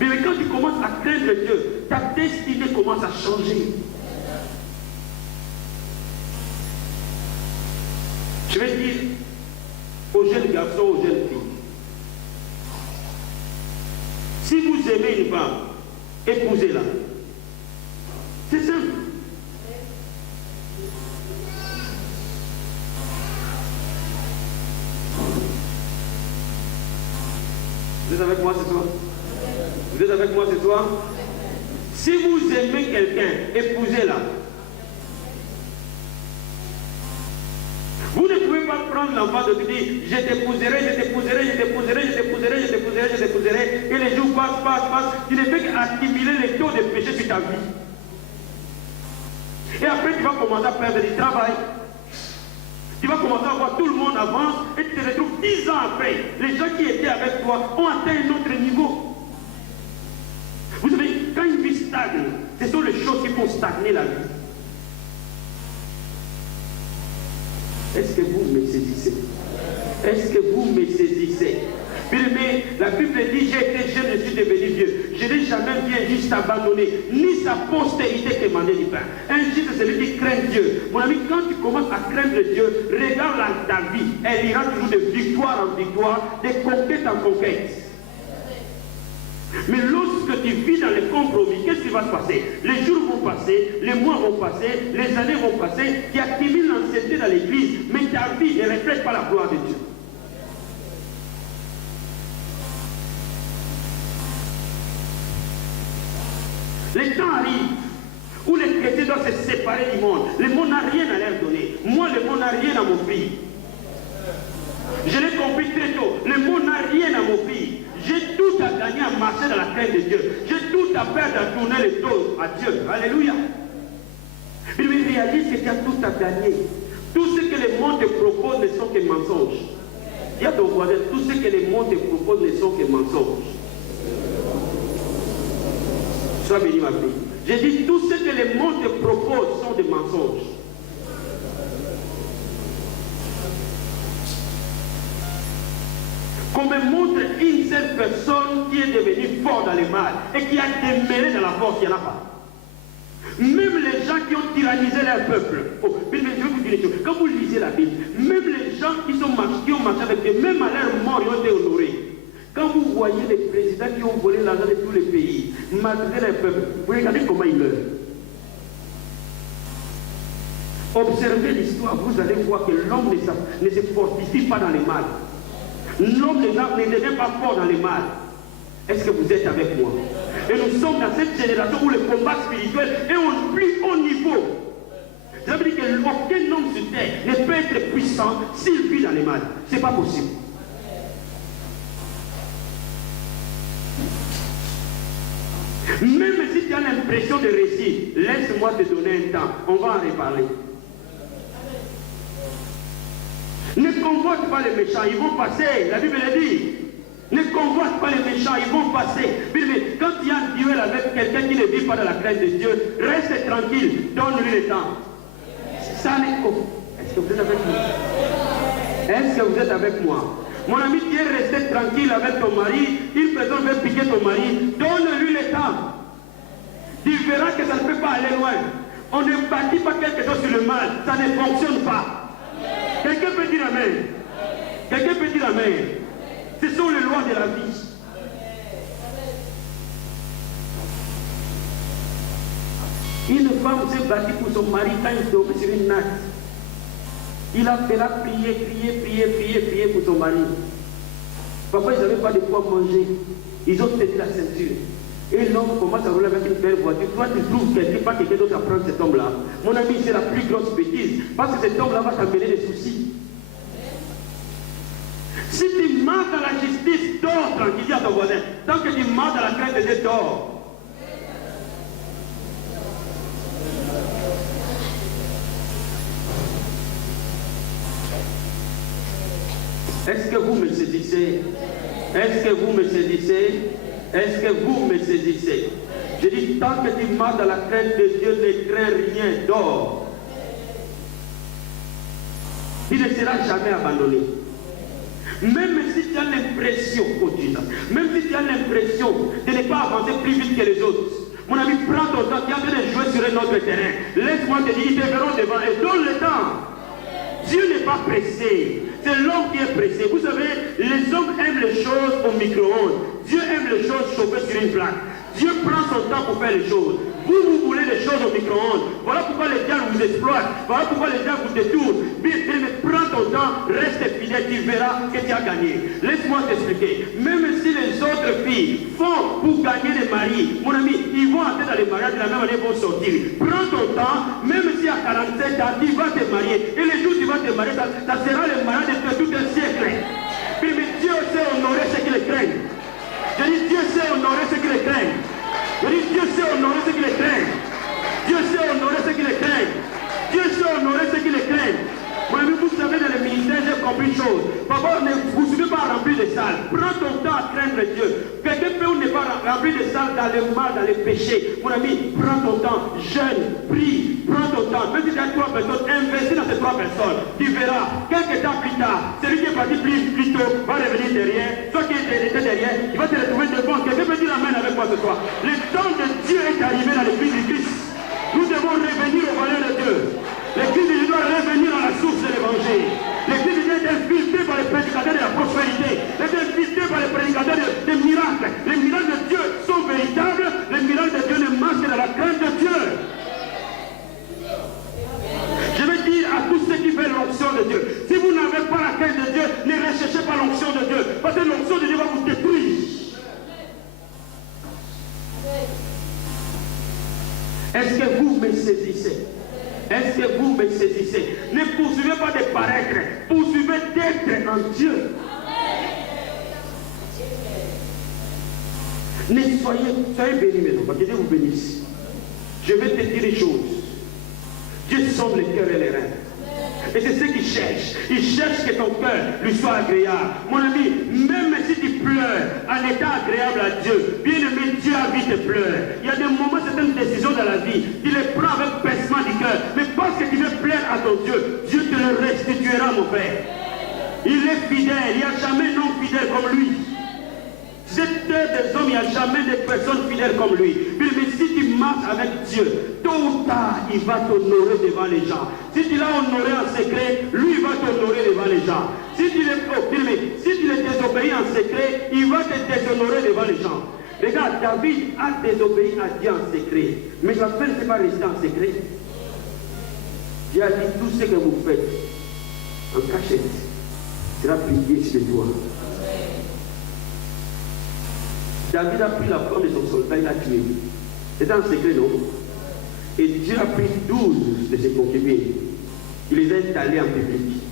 Mais quand tu commences à craindre Dieu, ta destinée commence à changer. Je vais dire aux jeunes garçons, aux jeunes filles, si vous aimez une femme, épousez-la. C'est simple. Vous êtes avec moi ce soir? Vous êtes avec moi ce soir? Si vous aimez quelqu'un, épousez-la. Vous ne pouvez pas prendre l'enfant de dire je t'épouserai, et les jours passent. Tu ne fais qu'accumuler les taux de péché sur ta vie. Et après, tu vas commencer à perdre du travail. Tu vas commencer à voir tout le monde avance et tu te retrouves 10 ans après. Les gens qui étaient avec toi ont atteint un autre niveau. Vous savez, quand une vie stagne, ce sont les choses qui font stagner la vie. Est-ce que vous me saisissez? Est-ce que vous me saisissez? Mais la Bible dit, j'ai été jeune, je suis devenu vieux. Je n'ai jamais vu un juste abandonné, ni sa postérité demander du pain. Un juste, c'est celui qui craint Dieu. Mon ami, quand tu commences à craindre Dieu, regarde ta vie. Elle ira toujours de victoire en victoire, de conquête en conquête. Mais lorsque tu vis dans les compromis, qu'est-ce qui va se passer? Les jours vont passer, les mois vont passer, les années vont passer, tu accumules l'ancienneté dans l'église, mais ta vie ne reflète pas la gloire de Dieu. Les temps arrivent où les chrétiens doivent se séparer du monde. Le monde n'a rien à leur donner. Moi, le monde n'a rien à m'offrir. Je l'ai compris très tôt. Le monde n'a rien à m'offrir. J'ai tout à gagner à marcher dans la crainte de Dieu. J'ai tout à perdre à tourner les dos à Dieu. Alléluia. Il me réalise que tu as tout à gagner. Tout ce que le monde te propose ne sont que mensonges. Dis à ton voisin, tout ce que le monde te propose ne sont que mensonges. Sois béni ma fille. J'ai dit, tout ce que le monde te propose sont des mensonges. Qu'on me montre une seule personne qui est devenue forte dans le mal et qui a demeuré dans la force, il n'y en a pas. Même les gens qui ont tyrannisé leur peuple, je vais vous dire une chose, quand vous lisez la Bible, même les gens qui ont marché avec Dieu, même à leur mort, ils ont été honorés. Quand vous voyez les présidents qui ont volé l'argent de tous les pays, malgré leur peuple, vous regardez comment ils meurent. Observez l'histoire, vous allez voir que l'homme ne se fortifie pas dans les mal. L'homme ne devient pas fort dans les mal. Est-ce que vous êtes avec moi? Et nous sommes dans cette génération où le combat spirituel est au plus haut niveau. Ça veut dire qu'aucun homme sur terre ne peut être puissant s'il vit dans les mal. Ce n'est pas possible. Même si tu as l'impression de réussir, laisse-moi te donner un temps. On va en reparler. Ne convoite pas les méchants, ils vont passer. La Bible le dit. Ne convoite pas les méchants, ils vont passer. Mais quand il y a un duel avec quelqu'un qui ne vit pas dans la crainte de Dieu, reste tranquille, donne-lui le temps. Ça n'est pas. Est-ce que vous êtes avec moi? Est-ce que vous êtes avec moi? Mon ami, tu es resté tranquille avec ton mari, une personne veut piquer ton mari, donne-lui le temps. Tu verras que ça ne peut pas aller loin. On ne bâtit pas quelque chose sur le mal, ça ne fonctionne pas. Quelqu'un peut dire amen. Quelqu'un peut dire amen. Ce sont les lois de la vie. Une femme s'est battue pour son mari quand il tombait sur une natte. Il a fait la prier pour son mari. Parfois, ils n'avaient pas de quoi manger. Ils ont têté la ceinture. Et l'homme commence à rouler avec une belle voiture. Toi, tu trouves pas quelqu'un d'autre à prendre cet homme-là. Mon ami, c'est la plus grosse bêtise. Parce que cet homme-là va t'amener des soucis. Si tu marches dans la justice, dors tranquille à ton voisin. Tant que tu marches dans la crainte de Dieu, dors. Est-ce que vous me saisissez? Est-ce que vous me saisissez? Est-ce que vous me saisissez? Je dis, tant que tu marches dans la crainte de Dieu, ne crains rien, dors. Il ne sera jamais abandonné. Même si tu as l'impression, oh Jésus, même si tu as l'impression de ne pas avancer plus vite que les autres, mon ami, prends ton temps, tu es en train de jouer sur un autre terrain. Laisse-moi te dire, ils te verront devant et donne le temps. Dieu n'est pas pressé, c'est l'homme qui est pressé. Vous savez, les hommes aiment les choses au micro-ondes. Dieu aime les choses chauffées sur une plaque. Dieu prend son temps pour faire les choses. Vous voulez les choses au micro-ondes. Voilà pourquoi les diables vous exploitent. Voilà pourquoi les diables vous détournent. Mais prends ton temps, reste fidèle, tu verras que tu as gagné. Laisse-moi t'expliquer. Même si les autres filles font pour gagner les maris, mon ami, ils vont entrer dans les mariages de la même année, ils vont sortir. Prends ton temps, même si à 47 ans, tu vas te marier. Et les jours où tu vas te marier, ça sera le mariage de tout un siècle. Mais Dieu sait honorer ceux qui le craignent. Je dis, Dieu sait honorer ceux qui le craignent. Je dis, Dieu sait honorer ceux qui le craignent. Dieu sait honorer ceux qui le craignent. Dieu sait honorer ceux qui le craignent. Moi, vous savez, dans le ministère, j'ai compris une chose. Papa, ne vous suivez pas remplir de salles. Prends ton temps à craindre Dieu. Quelqu'un peut ou ne pas remplir de salles dans le mal, dans les péchés. Mon ami, prends ton temps. Jeûne, prie, prends ton temps. Même si tu as 3 personnes, investis dans ces 3 personnes. Tu verras, quelques temps plus tard, celui qui est parti plus tôt va revenir derrière. Soit qui était derrière, il va te retrouver devant. Quelqu'un peut dire amen avec moi ce soir. Le temps de Dieu est arrivé dans l'église du Christ. Nous devons revenir aux valeurs de Dieu. L'église doit revenir à la source de l'évangile. L'église est infiltrée par les prédicateurs de la prospérité. Elle est infiltrée par les prédicateurs des miracles. Les miracles de Dieu sont véritables. Les miracles de Dieu ne marchent que dans la crainte de Dieu. Je vais dire à tous ceux qui veulent l'onction de Dieu, si vous n'avez pas la crainte de Dieu, ne recherchez pas l'onction de Dieu. Parce que l'onction de Dieu va vous détruire. Soyez bénis maintenant. Que Dieu vous bénisse. Je vais te dire une chose. Dieu sonde les cœurs et les reins. Et c'est ce qu'il cherche. Il cherche que ton cœur lui soit agréable. Mon ami, même si tu pleures en étant agréable à Dieu, bien aimé, Dieu a vu tes pleurs. Il y a des moments, certaines décisions dans la vie, tu les prends avec baissement du cœur. Mais parce que tu veux plaire à ton Dieu, Dieu te le restituera, mon frère. Il est fidèle. Il n'y a jamais non fidèle comme lui. Cette terre des hommes, il n'y a jamais de personnes fidèles comme lui. Mais si tu marches avec Dieu, tôt ou tard, il va t'honorer devant les gens. Si tu l'as honoré en secret, lui va t'honorer devant les gens. Si tu le désobéis en secret, il va te déshonorer devant les gens. Regarde, David a désobéi à Dieu en secret. Mais la fin ne s'est pas restée en secret. Dieu a dit, tout ce que vous faites en cachette sera prié sur toi. David a pris la femme de son soldat, il l'a tué. C'était un secret, non? Et Dieu a pris 12 de ses concubines. Il les a installés en public.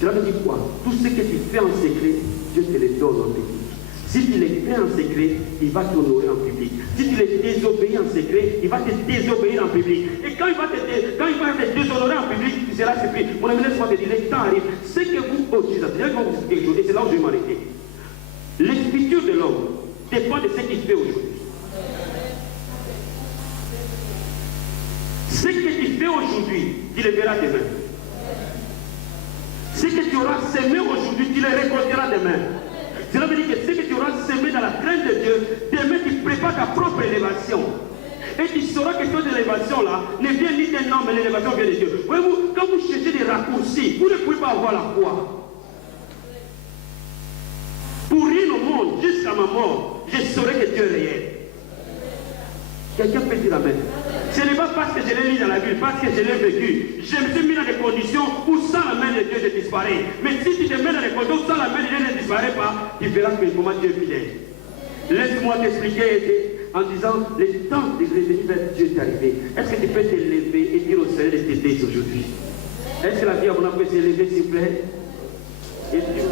Cela veut dire quoi? Tout ce que tu fais en secret, Dieu te les donne en public. Si tu les fais en secret, il va t'honorer en public. Si tu les désobéis en secret, il va te désobéir en public. Et quand il va te déshonorer en public, tu seras surpris. Mon ami, laisse-moi te dire, le temps arrive. Ce que vous posez, je vais vous dire quelque chose, et c'est là où je vais m'arrêter. Le futur de l'homme dépend de ce qu'il fait aujourd'hui. Ce que tu fais aujourd'hui, tu le verras demain. Ce que tu auras semé aujourd'hui, tu le récolteras demain. Cela veut dire que ce que tu auras semé dans la crainte de Dieu, demain tu prépares ta propre élévation. Et tu sauras que cette élévation-là ne vient ni d'un homme, mais l'élévation vient de Dieu. Voyez-vous, quand vous cherchez des raccourcis, vous ne pouvez pas avoir la foi. Pour rien au monde, jusqu'à ma mort, je saurai que Dieu est réel. Quelqu'un peut dire amen. Ce n'est pas parce que je l'ai lu dans la Bible, parce que je l'ai vécu. Je me suis mis dans des conditions où sans la main de Dieu je disparais. Mais si tu te mets dans des conditions où sans la main de Dieu je ne disparais pas, tu verras comment Dieu est fidèle. Laisse-moi t'expliquer en disant, le temps de revenir vers Dieu est arrivé. Est-ce que tu peux te lever et dire au Seigneur de t'aider aujourd'hui? Est-ce que la vie a peut s'élever, s'il vous plaît? Et Dieu.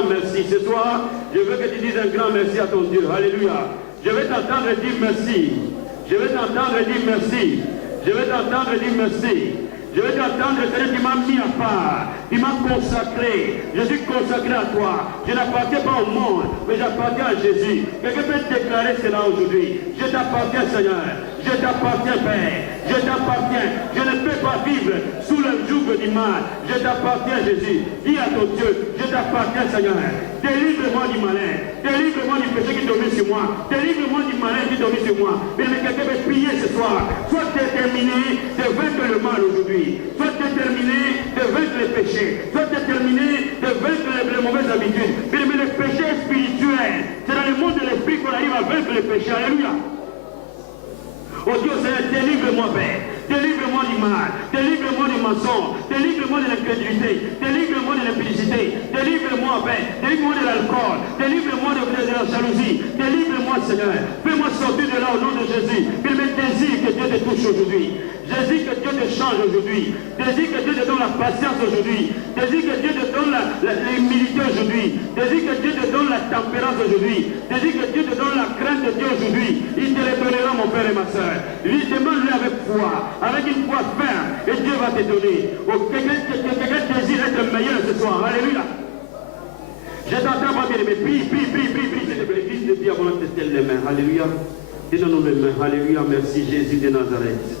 grand merci. Ce soir, je veux que tu dises un grand merci à ton Dieu. Alléluia. Je vais t'entendre dire merci. Je vais t'entendre dire merci. Je vais t'entendre dire merci. Je vais t'entendre, Seigneur, tu m'as mis à part. Tu m'as consacré. Je suis consacré à toi. Je n'appartiens pas au monde, mais j'appartiens à Jésus. Quelqu'un peut déclarer cela aujourd'hui. Je t'appartiens, Seigneur. Je t'appartiens, Père. Je t'appartiens. Je ne peux pas vivre sous le joug du mal. Je t'appartiens, Jésus. Dis à ton Dieu, je t'appartiens, Seigneur. Délivre-moi du malin. Délivre-moi du péché qui domine sur moi. Délivre-moi du malin qui domine sur moi. Mais quelqu'un peut prier ce soir. Sois déterminé de vaincre le mal aujourd'hui. Sois déterminé de vaincre les péchés. Sois déterminé de vaincre les mauvaises habitudes. Mais le péché est spirituel. C'est dans le monde de l'esprit qu'on arrive à vaincre les péchés. Alléluia. Oh Dieu, Seigneur, délivre-moi, Père. Délivre-moi du mal. Délivre-moi du mensonge. Délivre-moi de l'incrédulité. Délivre-moi de l'impudicité. Délivre-moi, Père. Délivre-moi de l'alcool. Délivre-moi de la jalousie. Délivre-moi, Seigneur. Fais-moi sortir de là au nom de Jésus. Il me désire que Dieu te touche aujourd'hui. Désire que Dieu te change aujourd'hui. Désire que Dieu te donne la patience aujourd'hui. Désire que Dieu te donne l'humilité aujourd'hui. Désire que Dieu te donne la tempérance aujourd'hui. Désire que Dieu te donne la crainte de Dieu aujourd'hui. Il te le donnera, mon frère et ma soeur. Lui, demande-lui avec foi, avec une foi ferme, et Dieu va te donner. Oh, quelqu'un désire être meilleur ce soir. Alléluia. Je t'entends, moi, bien aimé. Prie. L'église de Dieu, avant de te les mains. Alléluia. Donne-nous les mains. Alléluia. Merci, Jésus de Nazareth.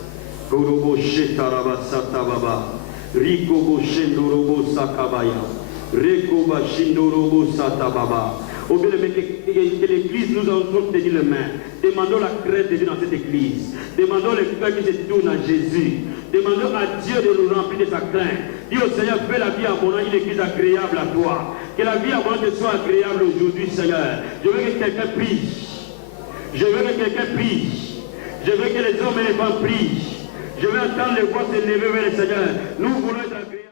Korobo shetaraba satababa. Rikobo shendorobo sakabaya. Rekoba shindorobo satababa. Oh bien aimé, que l'église nous entende tenir les mains. Demandons la crainte de Dieu dans cette église. Demandons le cœur qui se tourne à Jésus. Demandons à Dieu de nous remplir de sa crainte. Dis au Seigneur, fais la vie abondante, une église agréable à toi. Que la vie abondante soit agréable aujourd'hui, Seigneur. Je veux que quelqu'un prie. Je veux que quelqu'un prie. Je veux que les hommes et les femmes prient. Je veux entendre les voix se lever vers le Seigneur. Nous voulons être agréables.